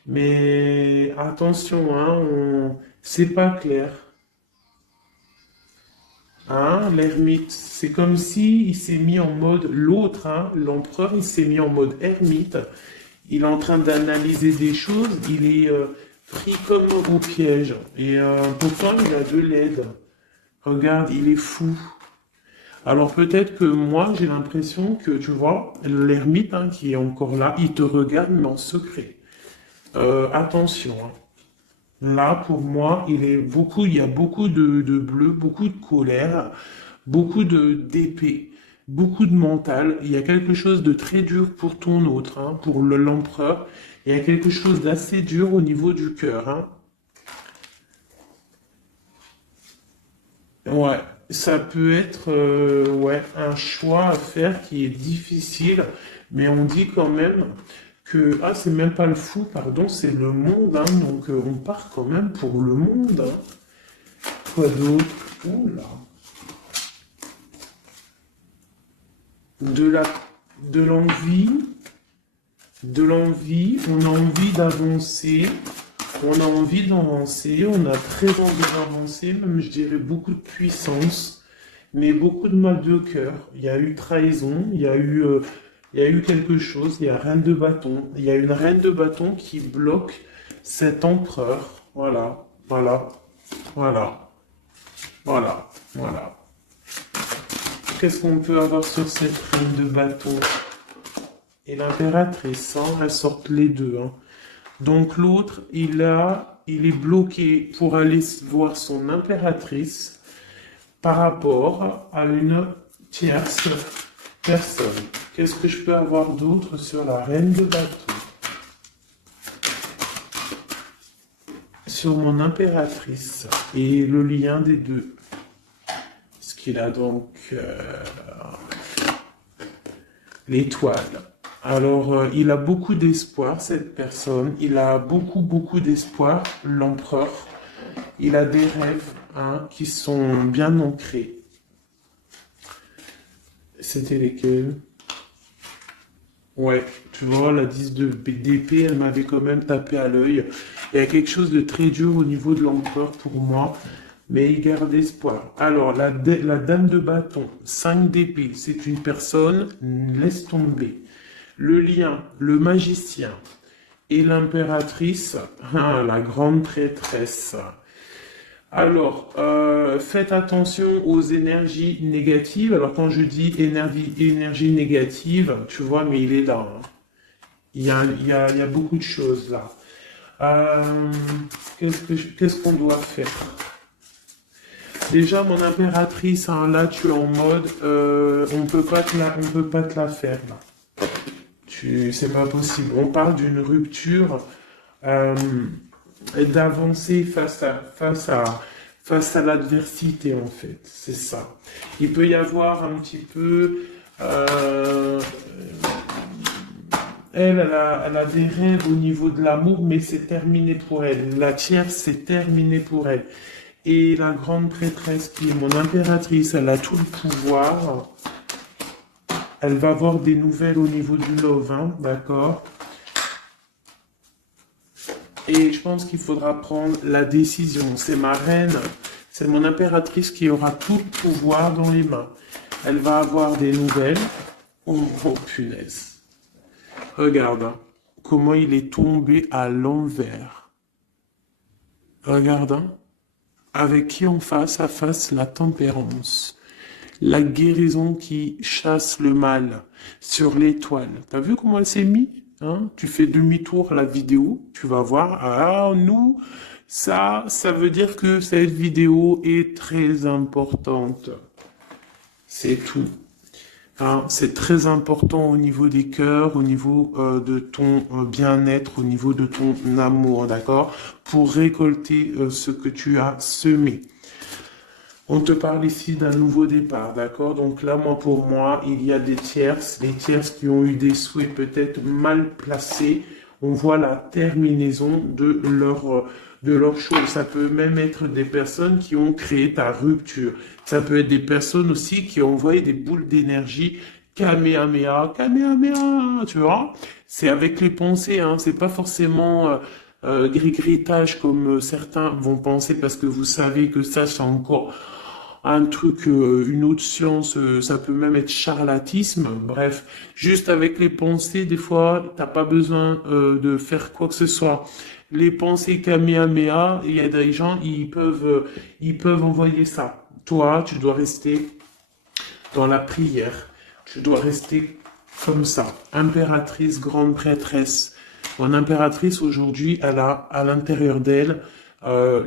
mais attention, c'est pas clair. L'ermite, c'est comme si il s'est mis en mode l'autre, l'empereur, il s'est mis en mode ermite. Il est en train d'analyser des choses, il est pris comme au piège. Et pourtant, il a de l'aide. Regarde, il est fou. Alors peut-être que moi, j'ai l'impression que, tu vois, l'ermite qui est encore là, il te regarde, mais en secret. Attention. Là, pour moi, il y a beaucoup de bleu, beaucoup de colère, beaucoup d'épée, beaucoup de mental. Il y a quelque chose de très dur pour ton autre, pour l'empereur. Il y a quelque chose d'assez dur au niveau du cœur. Ouais, ça peut être un choix à faire qui est difficile, mais on dit quand même que c'est même pas le fou, pardon, c'est le monde, donc on part quand même pour le monde. Quoi d'autre? Oula. De l'envie, on a envie d'avancer, on a très envie d'avancer, même je dirais beaucoup de puissance, mais beaucoup de mal de cœur. Il y a eu trahison, il y a eu quelque chose, il y a reine de bâton, il y a une reine de bâton qui bloque cet empereur. Voilà, voilà, voilà, voilà, voilà. Qu'est-ce qu'on peut avoir sur cette reine de bâton? Et l'impératrice, elles sortent les 2. Donc l'autre, il est bloqué pour aller voir son impératrice par rapport à une tierce Personne. Qu'est-ce que je peux avoir d'autre sur la reine de bateau? Sur mon impératrice et le lien des deux. Ce qu'il a donc l'étoile. Alors, il a beaucoup d'espoir, cette personne. Il a beaucoup, beaucoup d'espoir, l'empereur. Il a des rêves hein, qui sont bien ancrés. C'était lesquels? Ouais, tu vois, la 10 d'épée, elle m'avait quand même tapé à l'œil. Il y a quelque chose de très dur au niveau de l'empereur pour moi, mais il garde espoir. Alors, la dame de bâton, 5 d'épée, c'est une personne, laisse tomber. Le lien, le magicien et l'impératrice, ah, la grande prêtresse. Alors, faites attention aux énergies négatives. Alors, quand je dis énergie négative, tu vois, mais il est là. Hein. Il y a beaucoup de choses là. Qu'est-ce qu'on doit faire? Déjà, mon impératrice, hein, là, tu es en mode, on peut pas te la faire là. C'est pas possible. On parle d'une rupture. D'avancer face à l'adversité en fait, c'est ça. Il peut y avoir un petit peu elle a des rêves au niveau de l'amour, mais c'est terminé pour elle. La tierce, c'est terminé pour elle. Et la grande prêtresse qui est mon impératrice, elle a tout le pouvoir. Elle va avoir des nouvelles au niveau du love, hein, d'accord? Et je pense qu'il faudra prendre la décision. C'est ma reine, c'est mon impératrice qui aura tout le pouvoir dans les mains. Elle va avoir des nouvelles. Oh, oh punaise. Regarde hein, comment il est tombé à l'envers. Regarde, hein, avec qui en face à face la tempérance. La guérison qui chasse le mal sur l'étoile. T'as vu comment elle s'est mise? Hein? Tu fais demi-tour à la vidéo, tu vas voir. Ah, nous, ça veut dire que cette vidéo est très importante. C'est tout. Hein, c'est très important au niveau des cœurs, au niveau de ton bien-être, au niveau de ton amour, d'accord? Pour récolter ce que tu as semé. On te parle ici d'un nouveau départ, d'accord? Donc là, pour moi, il y a des tierces qui ont eu des souhaits peut-être mal placés. On voit la terminaison de leur chose. Ça peut même être des personnes qui ont créé ta rupture. Ça peut être des personnes aussi qui ont envoyé des boules d'énergie. Kamehameha, Kamehameha, tu vois? C'est avec les pensées, hein. C'est pas forcément gris-gritage comme certains vont penser parce que vous savez que ça, c'est encore un truc, une autre science, ça peut même être charlatisme. Bref, juste avec les pensées, des fois, t'as pas besoin de faire quoi que ce soit. Les pensées Kamehameha, il y a des gens, ils peuvent envoyer ça. Toi, tu dois rester dans la prière. Tu dois rester comme ça. Impératrice, grande prêtresse. Mon impératrice, aujourd'hui, elle a à l'intérieur d'elle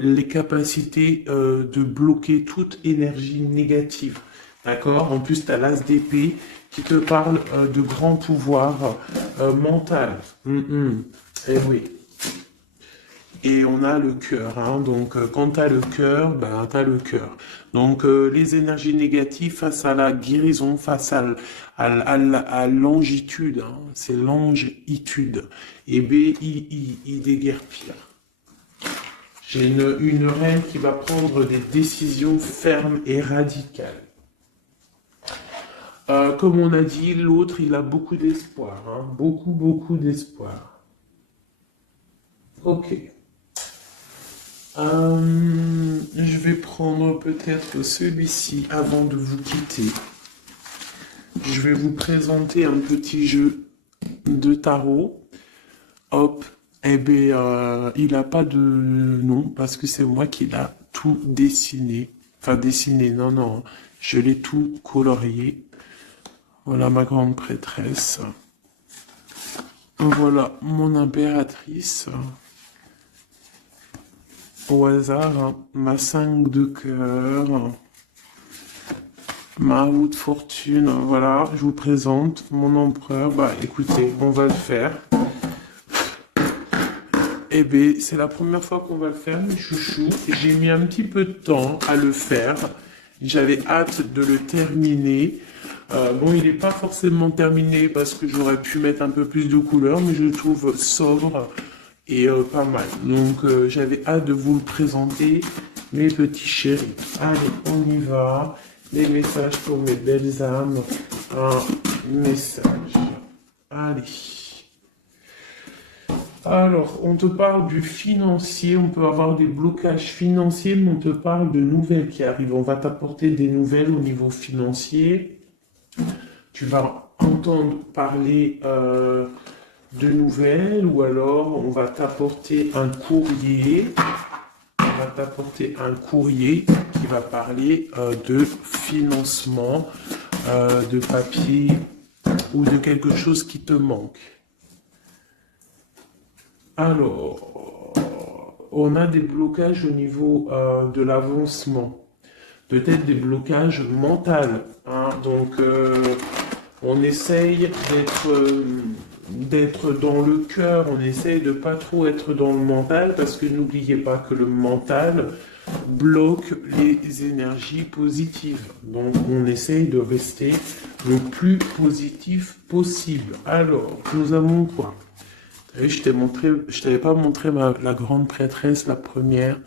les capacités de bloquer toute énergie négative. D'accord? En plus, tu as l'as d'épée qui te parle de grand pouvoir mental. Eh oui. Et on a le cœur, hein. Donc quand tu as le cœur, ben tu as le cœur. Donc les énergies négatives face à la guérison, face à longitude, hein. C'est longitude. Et B-I-I déguerpir. J'ai une reine qui va prendre des décisions fermes et radicales. Comme on a dit, l'autre, il a beaucoup d'espoir, hein. Beaucoup, beaucoup d'espoir. Ok. Je vais prendre peut-être celui-ci avant de vous quitter. Je vais vous présenter un petit jeu de tarot. Hop, eh bien, il n'a pas de nom parce que c'est moi qui l'a tout dessiné. Enfin, dessiné, non, non, je l'ai tout colorié. Voilà ma grande prêtresse. Voilà mon impératrice. Au hasard, hein, ma 5 de cœur. Ma roue de fortune, voilà, je vous présente mon empereur. Bah écoutez, on va le faire. Eh bien, c'est la première fois qu'on va le faire, mes chouchous. J'ai mis un petit peu de temps à le faire. J'avais hâte de le terminer. Bon, il n'est pas forcément terminé parce que j'aurais pu mettre un peu plus de couleurs, mais je le trouve sobre et pas mal. Donc, j'avais hâte de vous le présenter, mes petits chéris. Allez, on y va. Les messages pour mes belles âmes. Un message. Allez. Alors, on te parle du financier, on peut avoir des blocages financiers, mais on te parle de nouvelles qui arrivent. On va t'apporter des nouvelles au niveau financier. Tu vas entendre parler de nouvelles ou alors on va t'apporter un courrier. On va t'apporter un courrier qui va parler de financement, de papier ou de quelque chose qui te manque. Alors, on a des blocages au niveau de l'avancement, peut-être des blocages mentaux, hein. Donc, on essaye d'être dans le cœur, on essaye de pas trop être dans le mental, parce que n'oubliez pas que le mental bloque les énergies positives. Donc, on essaye de rester le plus positif possible. Alors, nous avons quoi? Oui, je t'avais pas montré la grande prêtresse, la première.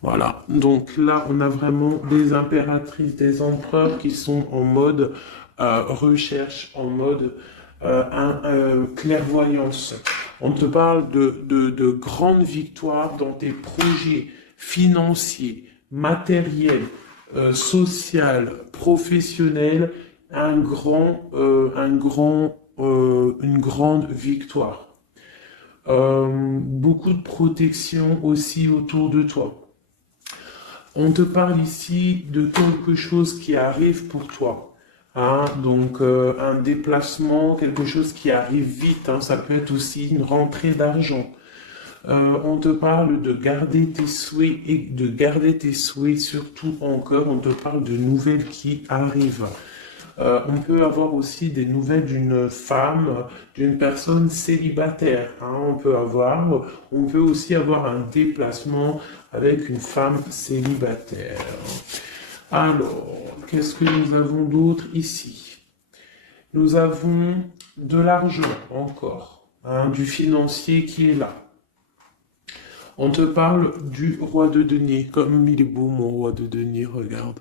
Voilà. Donc là, on a vraiment des impératrices, des empereurs qui sont en mode recherche, en mode clairvoyance. On te parle de grandes victoires dans tes projets financiers, matériels, social, professionnels, une grande victoire. Beaucoup de protection aussi autour de toi. On te parle ici de quelque chose qui arrive pour toi. Hein, donc un déplacement, quelque chose qui arrive vite. Hein, ça peut être aussi une rentrée d'argent. On te parle de garder tes souhaits et de garder tes souhaits surtout encore. On te parle de nouvelles qui arrivent. On peut avoir aussi des nouvelles d'une femme, d'une personne célibataire. Hein, on peut aussi avoir un déplacement avec une femme célibataire. Alors, qu'est-ce que nous avons d'autre ici? Nous avons de l'argent encore, hein, du financier qui est là. On te parle du roi de denier. Comme il est beau mon roi de denier, regarde.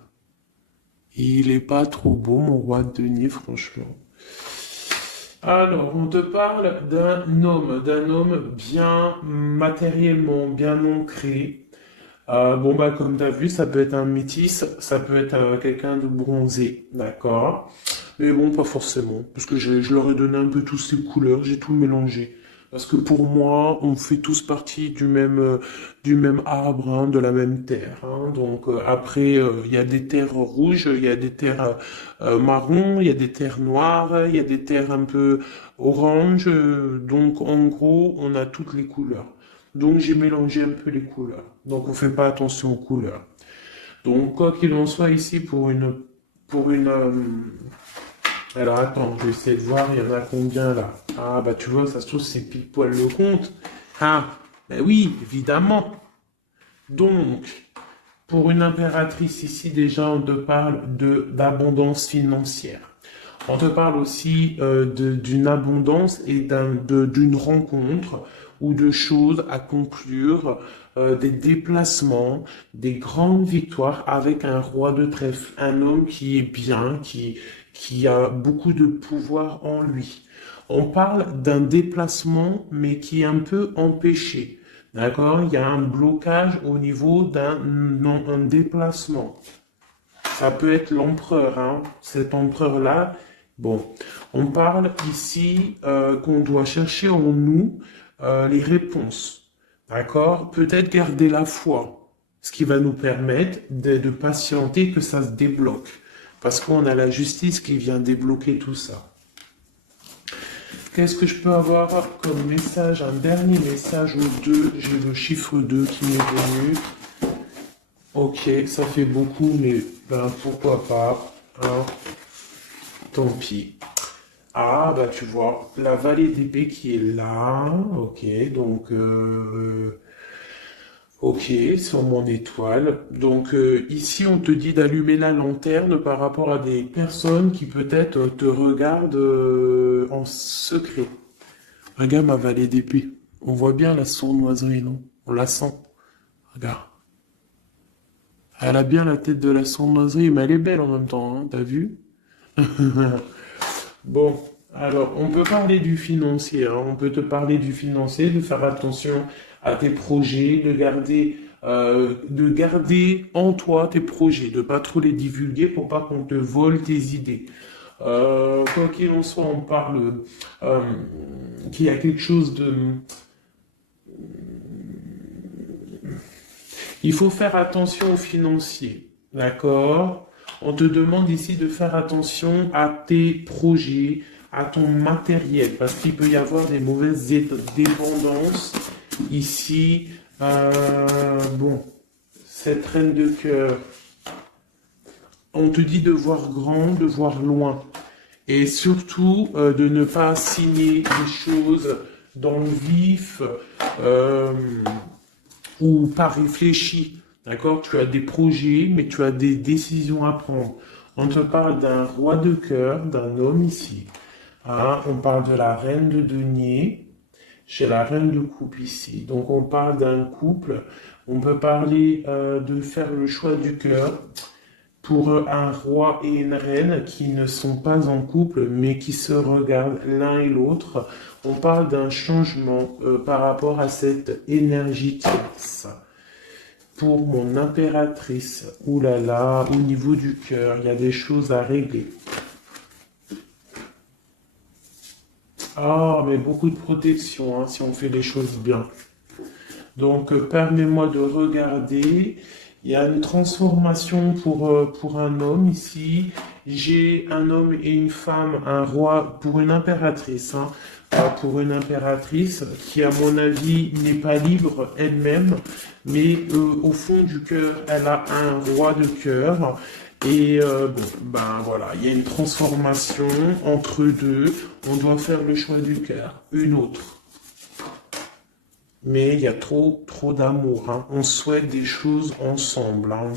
Il est pas trop beau, mon roi de denier, franchement. Alors, on te parle d'un homme bien matériellement, bien ancré. Bon, bah, comme tu as vu, ça peut être un métis, ça peut être quelqu'un de bronzé, d'accord? Mais bon, pas forcément, parce que je leur ai donné un peu toutes ces couleurs, j'ai tout mélangé. Parce que pour moi, on fait tous partie du même arbre, hein, de la même terre. Hein. Donc après, il y a des terres rouges, il y a des terres marron, il y a des terres noires, il y a des terres un peu orange. Donc en gros, on a toutes les couleurs. Donc j'ai mélangé un peu les couleurs. Donc on fait pas attention aux couleurs. Donc quoi qu'il en soit ici alors attends, je vais essayer de voir, il y en a combien là? Ah bah tu vois, ça se trouve c'est pile poil le compte. Ah, ben oui, évidemment. Donc, pour une impératrice ici, déjà on te parle d'abondance financière. On te parle aussi d'une abondance et d'une rencontre ou de choses à conclure, des déplacements, des grandes victoires avec un roi de trèfle, un homme qui est bien, qui a beaucoup de pouvoir en lui. On parle d'un déplacement, mais qui est un peu empêché. D'accord? Il y a un blocage au niveau un déplacement. Ça peut être l'empereur, hein. Cet empereur-là. Bon, on parle ici qu'on doit chercher en nous les réponses. D'accord? Peut-être garder la foi, ce qui va nous permettre de patienter que ça se débloque. Parce qu'on a la justice qui vient débloquer tout ça. Qu'est-ce que je peux avoir comme message? Un dernier message au 2. J'ai le chiffre 2 qui m'est venu. Ok, ça fait beaucoup, mais ben, pourquoi pas. Hein, tant pis. Ah, bah tu vois, la vallée d'épée qui est là. Ok, donc ok, sur mon étoile. Donc ici, on te dit d'allumer la lanterne par rapport à des personnes qui peut-être te regardent en secret. Regarde ma vallée d'épée. On voit bien la sournoiserie, non? On la sent. Regarde. Elle a bien la tête de la sournoiserie, mais elle est belle en même temps, hein, t'as vu? Bon, alors, on peut parler du financier, hein, on peut te parler du financier, de faire attention à tes projets, de garder en toi tes projets, de pas trop les divulguer pour pas qu'on te vole tes idées. Quoi qu'il en soit, on parle euh, qu'il y a quelque chose de... Il faut faire attention aux financiers, d'accord? On te demande ici de faire attention à tes projets, à ton matériel, parce qu'il peut y avoir des mauvaises dépendances ici. Bon, cette reine de cœur, on te dit de voir grand, de voir loin, et surtout de ne pas signer des choses dans le vif. euh, ou pas réfléchi. D'accord? Tu as des projets, mais tu as des décisions à prendre. On te parle d'un roi de cœur, d'un homme ici. Hein, on parle de la reine de denier, chez la reine de coupe ici. Donc on parle d'un couple. On peut parler de faire le choix du cœur pour un roi et une reine qui ne sont pas en couple, mais qui se regardent l'un et l'autre. On parle d'un changement par rapport à cette énergie tierce. Pour mon impératrice, oulala, au niveau du cœur, il y a des choses à régler. Ah, mais beaucoup de protection, hein, si on fait les choses bien. Donc, permets-moi de regarder. Il y a une transformation pour un homme ici. J'ai un homme et une femme, un roi pour une impératrice. Hein, pour une impératrice qui, à mon avis, n'est pas libre elle-même, mais au fond du cœur, elle a un roi de cœur. Et bon, ben voilà, il y a une transformation entre deux. On doit faire le choix du cœur, une autre. Mais il y a trop d'amour. Hein. On souhaite des choses ensemble. Hein.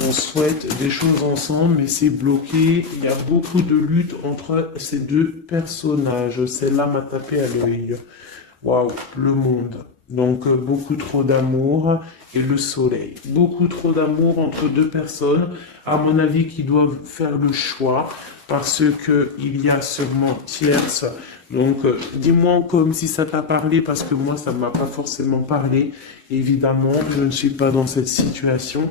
On souhaite des choses ensemble, mais c'est bloqué. Il y a beaucoup de lutte entre ces deux personnages. Celle-là m'a tapé à l'œil. Waouh, le monde. Donc beaucoup trop d'amour et le soleil. Beaucoup trop d'amour entre deux personnes, à mon avis, qui doivent faire le choix parce que il y a sûrement tierce. Donc dis-moi comme si ça t'a parlé parce que moi ça ne m'a pas forcément parlé. Évidemment, je ne suis pas dans cette situation.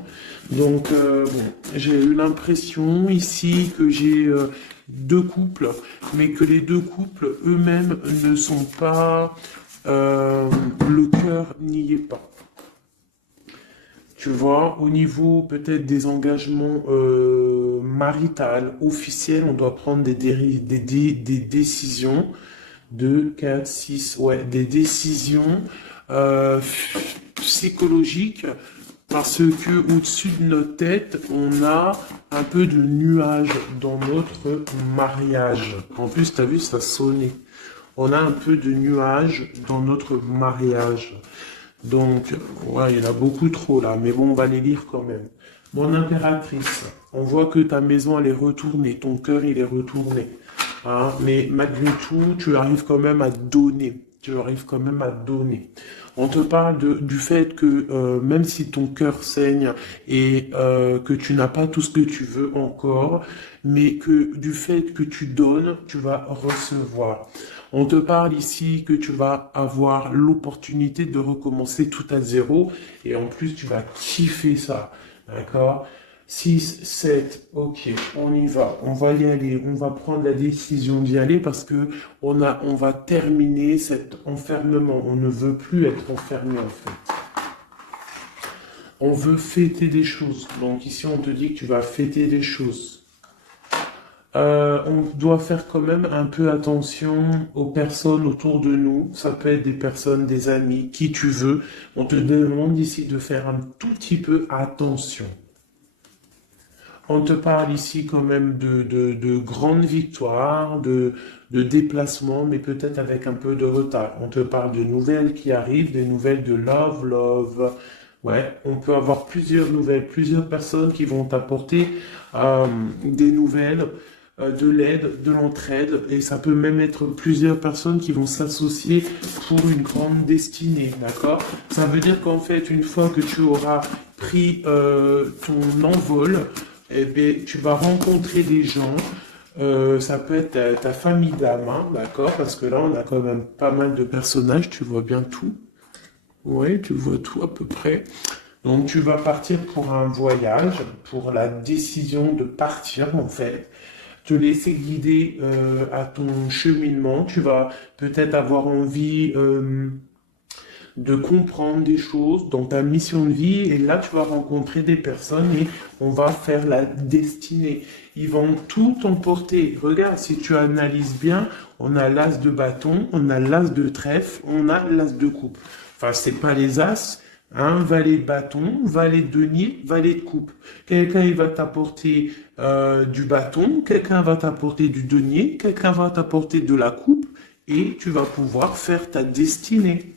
Donc bon, j'ai eu l'impression ici que j'ai deux couples, mais que les deux couples eux-mêmes ne sont pas le cœur n'y est pas. Tu vois, au niveau peut-être des engagements maritales, officiels, on doit prendre des décisions. 2, 4, 6, ouais, des décisions psychologiques parce que au-dessus de notre tête, on a un peu de nuages dans notre mariage. En plus, tu as vu, ça sonnait. On a un peu de nuages dans notre mariage. Donc, ouais, il y en a beaucoup trop là, mais bon, on va les lire quand même. Mon impératrice, on voit que ta maison, elle est retournée, ton cœur, il est retourné. Hein, mais malgré tout, tu arrives quand même à donner. Tu arrives quand même à donner. On te parle du fait que même si ton cœur saigne et que tu n'as pas tout ce que tu veux encore, mais que du fait que tu donnes, tu vas recevoir. On te parle ici que tu vas avoir l'opportunité de recommencer tout à zéro et en plus tu vas kiffer ça. D'accord? 6, 7, ok, on y va, on va y aller, on va prendre la décision d'y aller parce que on va terminer cet enfermement. On ne veut plus être enfermé en fait. On veut fêter des choses. Donc ici on te dit que tu vas fêter des choses. On doit faire quand même un peu attention aux personnes autour de nous. Ça peut être des personnes, des amis, qui tu veux. On te demande ici de faire un tout petit peu attention. On te parle ici quand même de grandes victoires, de déplacements, mais peut-être avec un peu de retard. On te parle de nouvelles qui arrivent, des nouvelles de love. Ouais, on peut avoir plusieurs nouvelles, plusieurs personnes qui vont t'apporter des nouvelles, de l'aide, de l'entraide, et ça peut même être plusieurs personnes qui vont s'associer pour une grande destinée, d'accord? Ça veut dire qu'en fait, une fois que tu auras pris ton envol, eh bien, tu vas rencontrer des gens. Ça peut être ta famille d'âme, hein, d'accord? Parce que là, on a quand même pas mal de personnages, tu vois bien tout. Oui, tu vois tout à peu près. Donc, tu vas partir pour un voyage, pour la décision de partir, en fait. Te laisser guider à ton cheminement. Tu vas peut-être avoir envie de comprendre des choses dans ta mission de vie et là tu vas rencontrer des personnes et on va faire la destinée. Ils vont tout emporter. Regarde, si tu analyses bien, on a l'as de bâton, on a l'as de trèfle, on a l'as de coupe. Enfin, c'est pas les as, hein, valet de bâton, valet de denier, valet de coupe. Quelqu'un il va t'apporter du bâton, quelqu'un va t'apporter du denier, quelqu'un va t'apporter de la coupe et tu vas pouvoir faire ta destinée.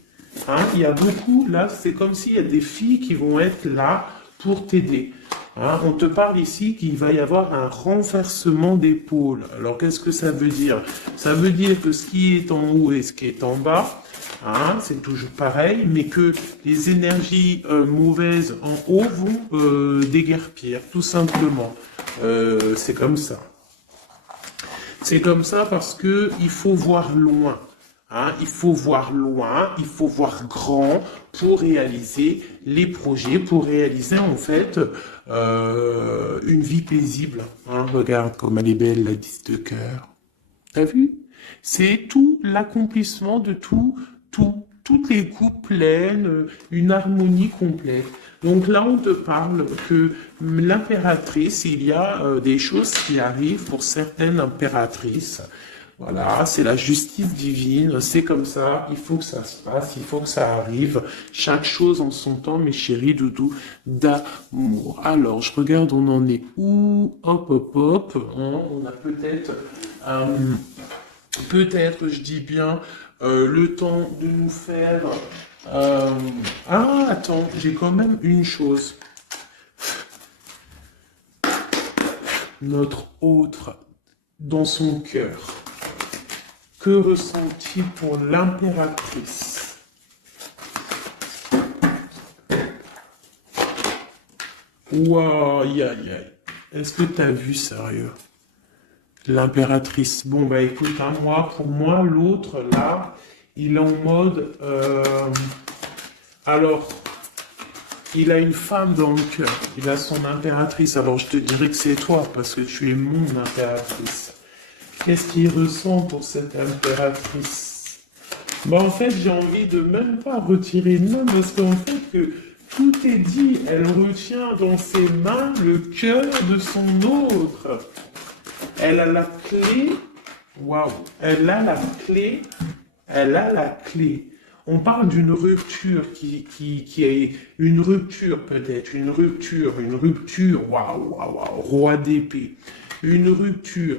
Hein, il y a beaucoup, là, c'est comme s'il y a des filles qui vont être là pour t'aider. Hein, on te parle ici qu'il va y avoir un renversement d'épaule. Alors, qu'est-ce que ça veut dire? Ça veut dire que ce qui est en haut et ce qui est en bas, hein, c'est toujours pareil, mais que les énergies mauvaises en haut vont déguerpir, tout simplement. C'est comme ça. C'est comme ça parce que il faut voir loin. Hein, il faut voir loin, il faut voir grand pour réaliser les projets, pour réaliser en fait une vie paisible. Hein, regarde comme elle est belle, la 10 de cœur. T'as vu? C'est tout l'accomplissement de toutes les coupes pleines, une harmonie complète. Donc là, on te parle que l'impératrice, il y a des choses qui arrivent pour certaines impératrices. Voilà, c'est la justice divine, c'est comme ça, il faut que ça se passe, il faut que ça arrive. Chaque chose en son temps, mes chéris doudous, d'amour. Alors, je regarde, on en est où? Hop. Hein, on a peut-être, je dis bien, le temps de nous faire... Ah, attends, j'ai quand même une chose. Notre autre, dans son cœur. Que ressent-il pour l'impératrice? Waouh, aïe. Est-ce que t'as vu, sérieux? L'impératrice. Bon, bah écoute, hein, pour moi, l'autre, là, il est en mode... alors, il a une femme dans le cœur. Il a son impératrice. Alors, je te dirais que c'est toi, parce que tu es mon impératrice. Qu'est-ce qu'il ressent pour cette impératrice? Bah en fait, j'ai envie de même pas retirer de main parce qu'en fait, que tout est dit. Elle retient dans ses mains le cœur de son autre. Elle a la clé. Waouh! Elle a la clé. Elle a la clé. On parle d'une rupture qui est une rupture peut-être, une rupture, waouh, roi d'épée. Une rupture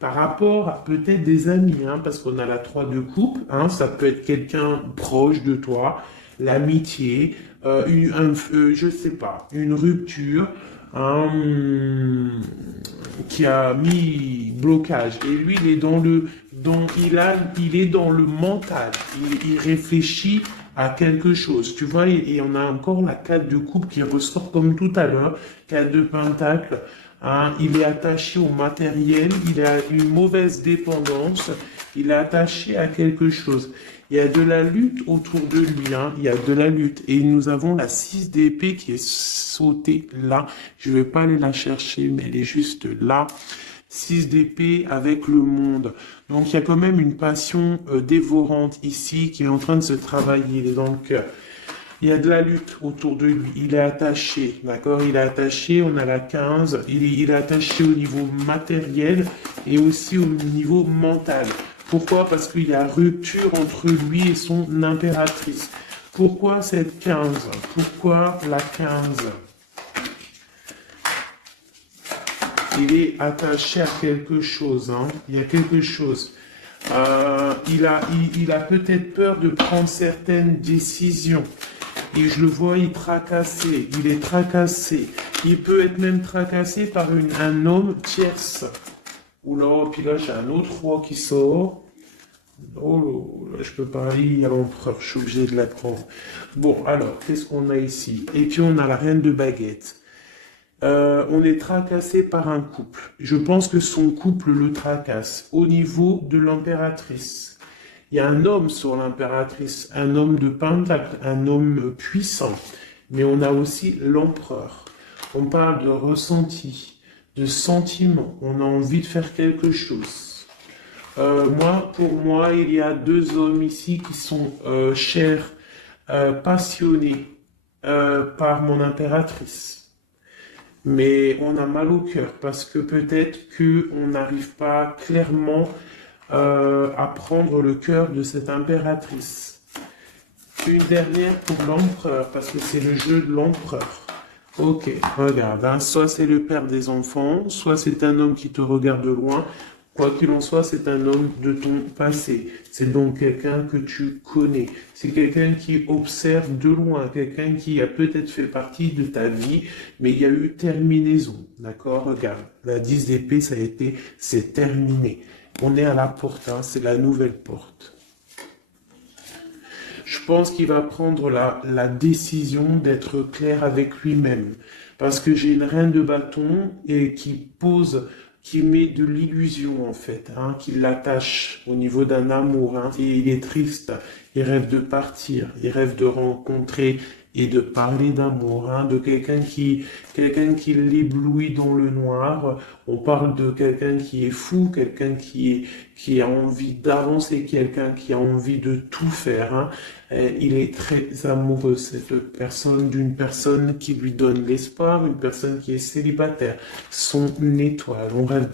par rapport à peut-être des amis, hein, parce qu'on a la 3 de coupe, hein, ça peut être quelqu'un proche de toi, l'amitié, je sais pas, une rupture, hein, qui a mis blocage. Et lui, il est il est dans le mental, il réfléchit à quelque chose, tu vois, et on a encore la 4 de coupe qui ressort comme tout à l'heure, 4 de pentacle. Hein, il est attaché au matériel, il a une mauvaise dépendance, il est attaché à quelque chose. Il y a de la lutte autour de lui, hein, il y a de la lutte. Et nous avons la 6 d'épée qui est sautée là. Je vais pas aller la chercher, mais elle est juste là. 6 d'épée avec le monde. Donc il y a quand même une passion dévorante ici qui est en train de se travailler, il est dans le cœur. Il y a de la lutte autour de lui. Il est attaché, d'accord? Il est attaché, on a la 15. Il est attaché au niveau matériel et aussi au niveau mental. Pourquoi? Parce qu'il y a rupture entre lui et son impératrice. Pourquoi cette 15? Pourquoi la 15? Il est attaché à quelque chose, hein. Il y a quelque chose. Il a peut-être peur de prendre certaines décisions. Et je le vois, il est tracassé. Il peut être même tracassé par un homme tierce. Oula, puis là, j'ai un autre roi qui sort. Oh, là, je peux pas lire l'empereur, je suis obligé de la prendre. Bon, alors, qu'est-ce qu'on a ici? Et puis, on a la reine de baguette. On est tracassé par un couple. Je pense que son couple le tracasse au niveau de l'impératrice. Il y a un homme sur l'impératrice, un homme de pentacle, un homme puissant. Mais on a aussi l'empereur. On parle de ressenti, de sentiment. On a envie de faire quelque chose. Pour moi, il y a deux hommes ici qui sont chers, passionnés par mon impératrice. Mais on a mal au cœur parce que peut-être qu'on n'arrive pas clairement à prendre le cœur de cette impératrice. Une dernière pour l'empereur, parce que c'est le jeu de l'empereur. Ok, regarde, hein, soit c'est le père des enfants, soit c'est un homme qui te regarde de loin. Quoi qu'il en soit, c'est un homme de ton passé. C'est donc quelqu'un que tu connais. C'est quelqu'un qui observe de loin, quelqu'un qui a peut-être fait partie de ta vie, mais il y a eu terminaison. D'accord? Regarde, la 10 d'épée, c'est terminé. On est à la porte, hein, c'est la nouvelle porte. Je pense qu'il va prendre la décision d'être clair avec lui-même. Parce que j'ai une reine de bâton et qui met de l'illusion en fait, hein, qui l'attache au niveau d'un amour. Hein, et il est triste, il rêve de partir, il rêve de rencontrer et de parler d'amour, hein, de quelqu'un qui l'éblouit dans le noir. On parle de quelqu'un qui est fou, quelqu'un qui a envie d'avancer, quelqu'un qui a envie de tout faire. Hein. Il est très amoureux, cette personne, d'une personne qui lui donne l'espoir, une personne qui est célibataire, son étoile. On rêve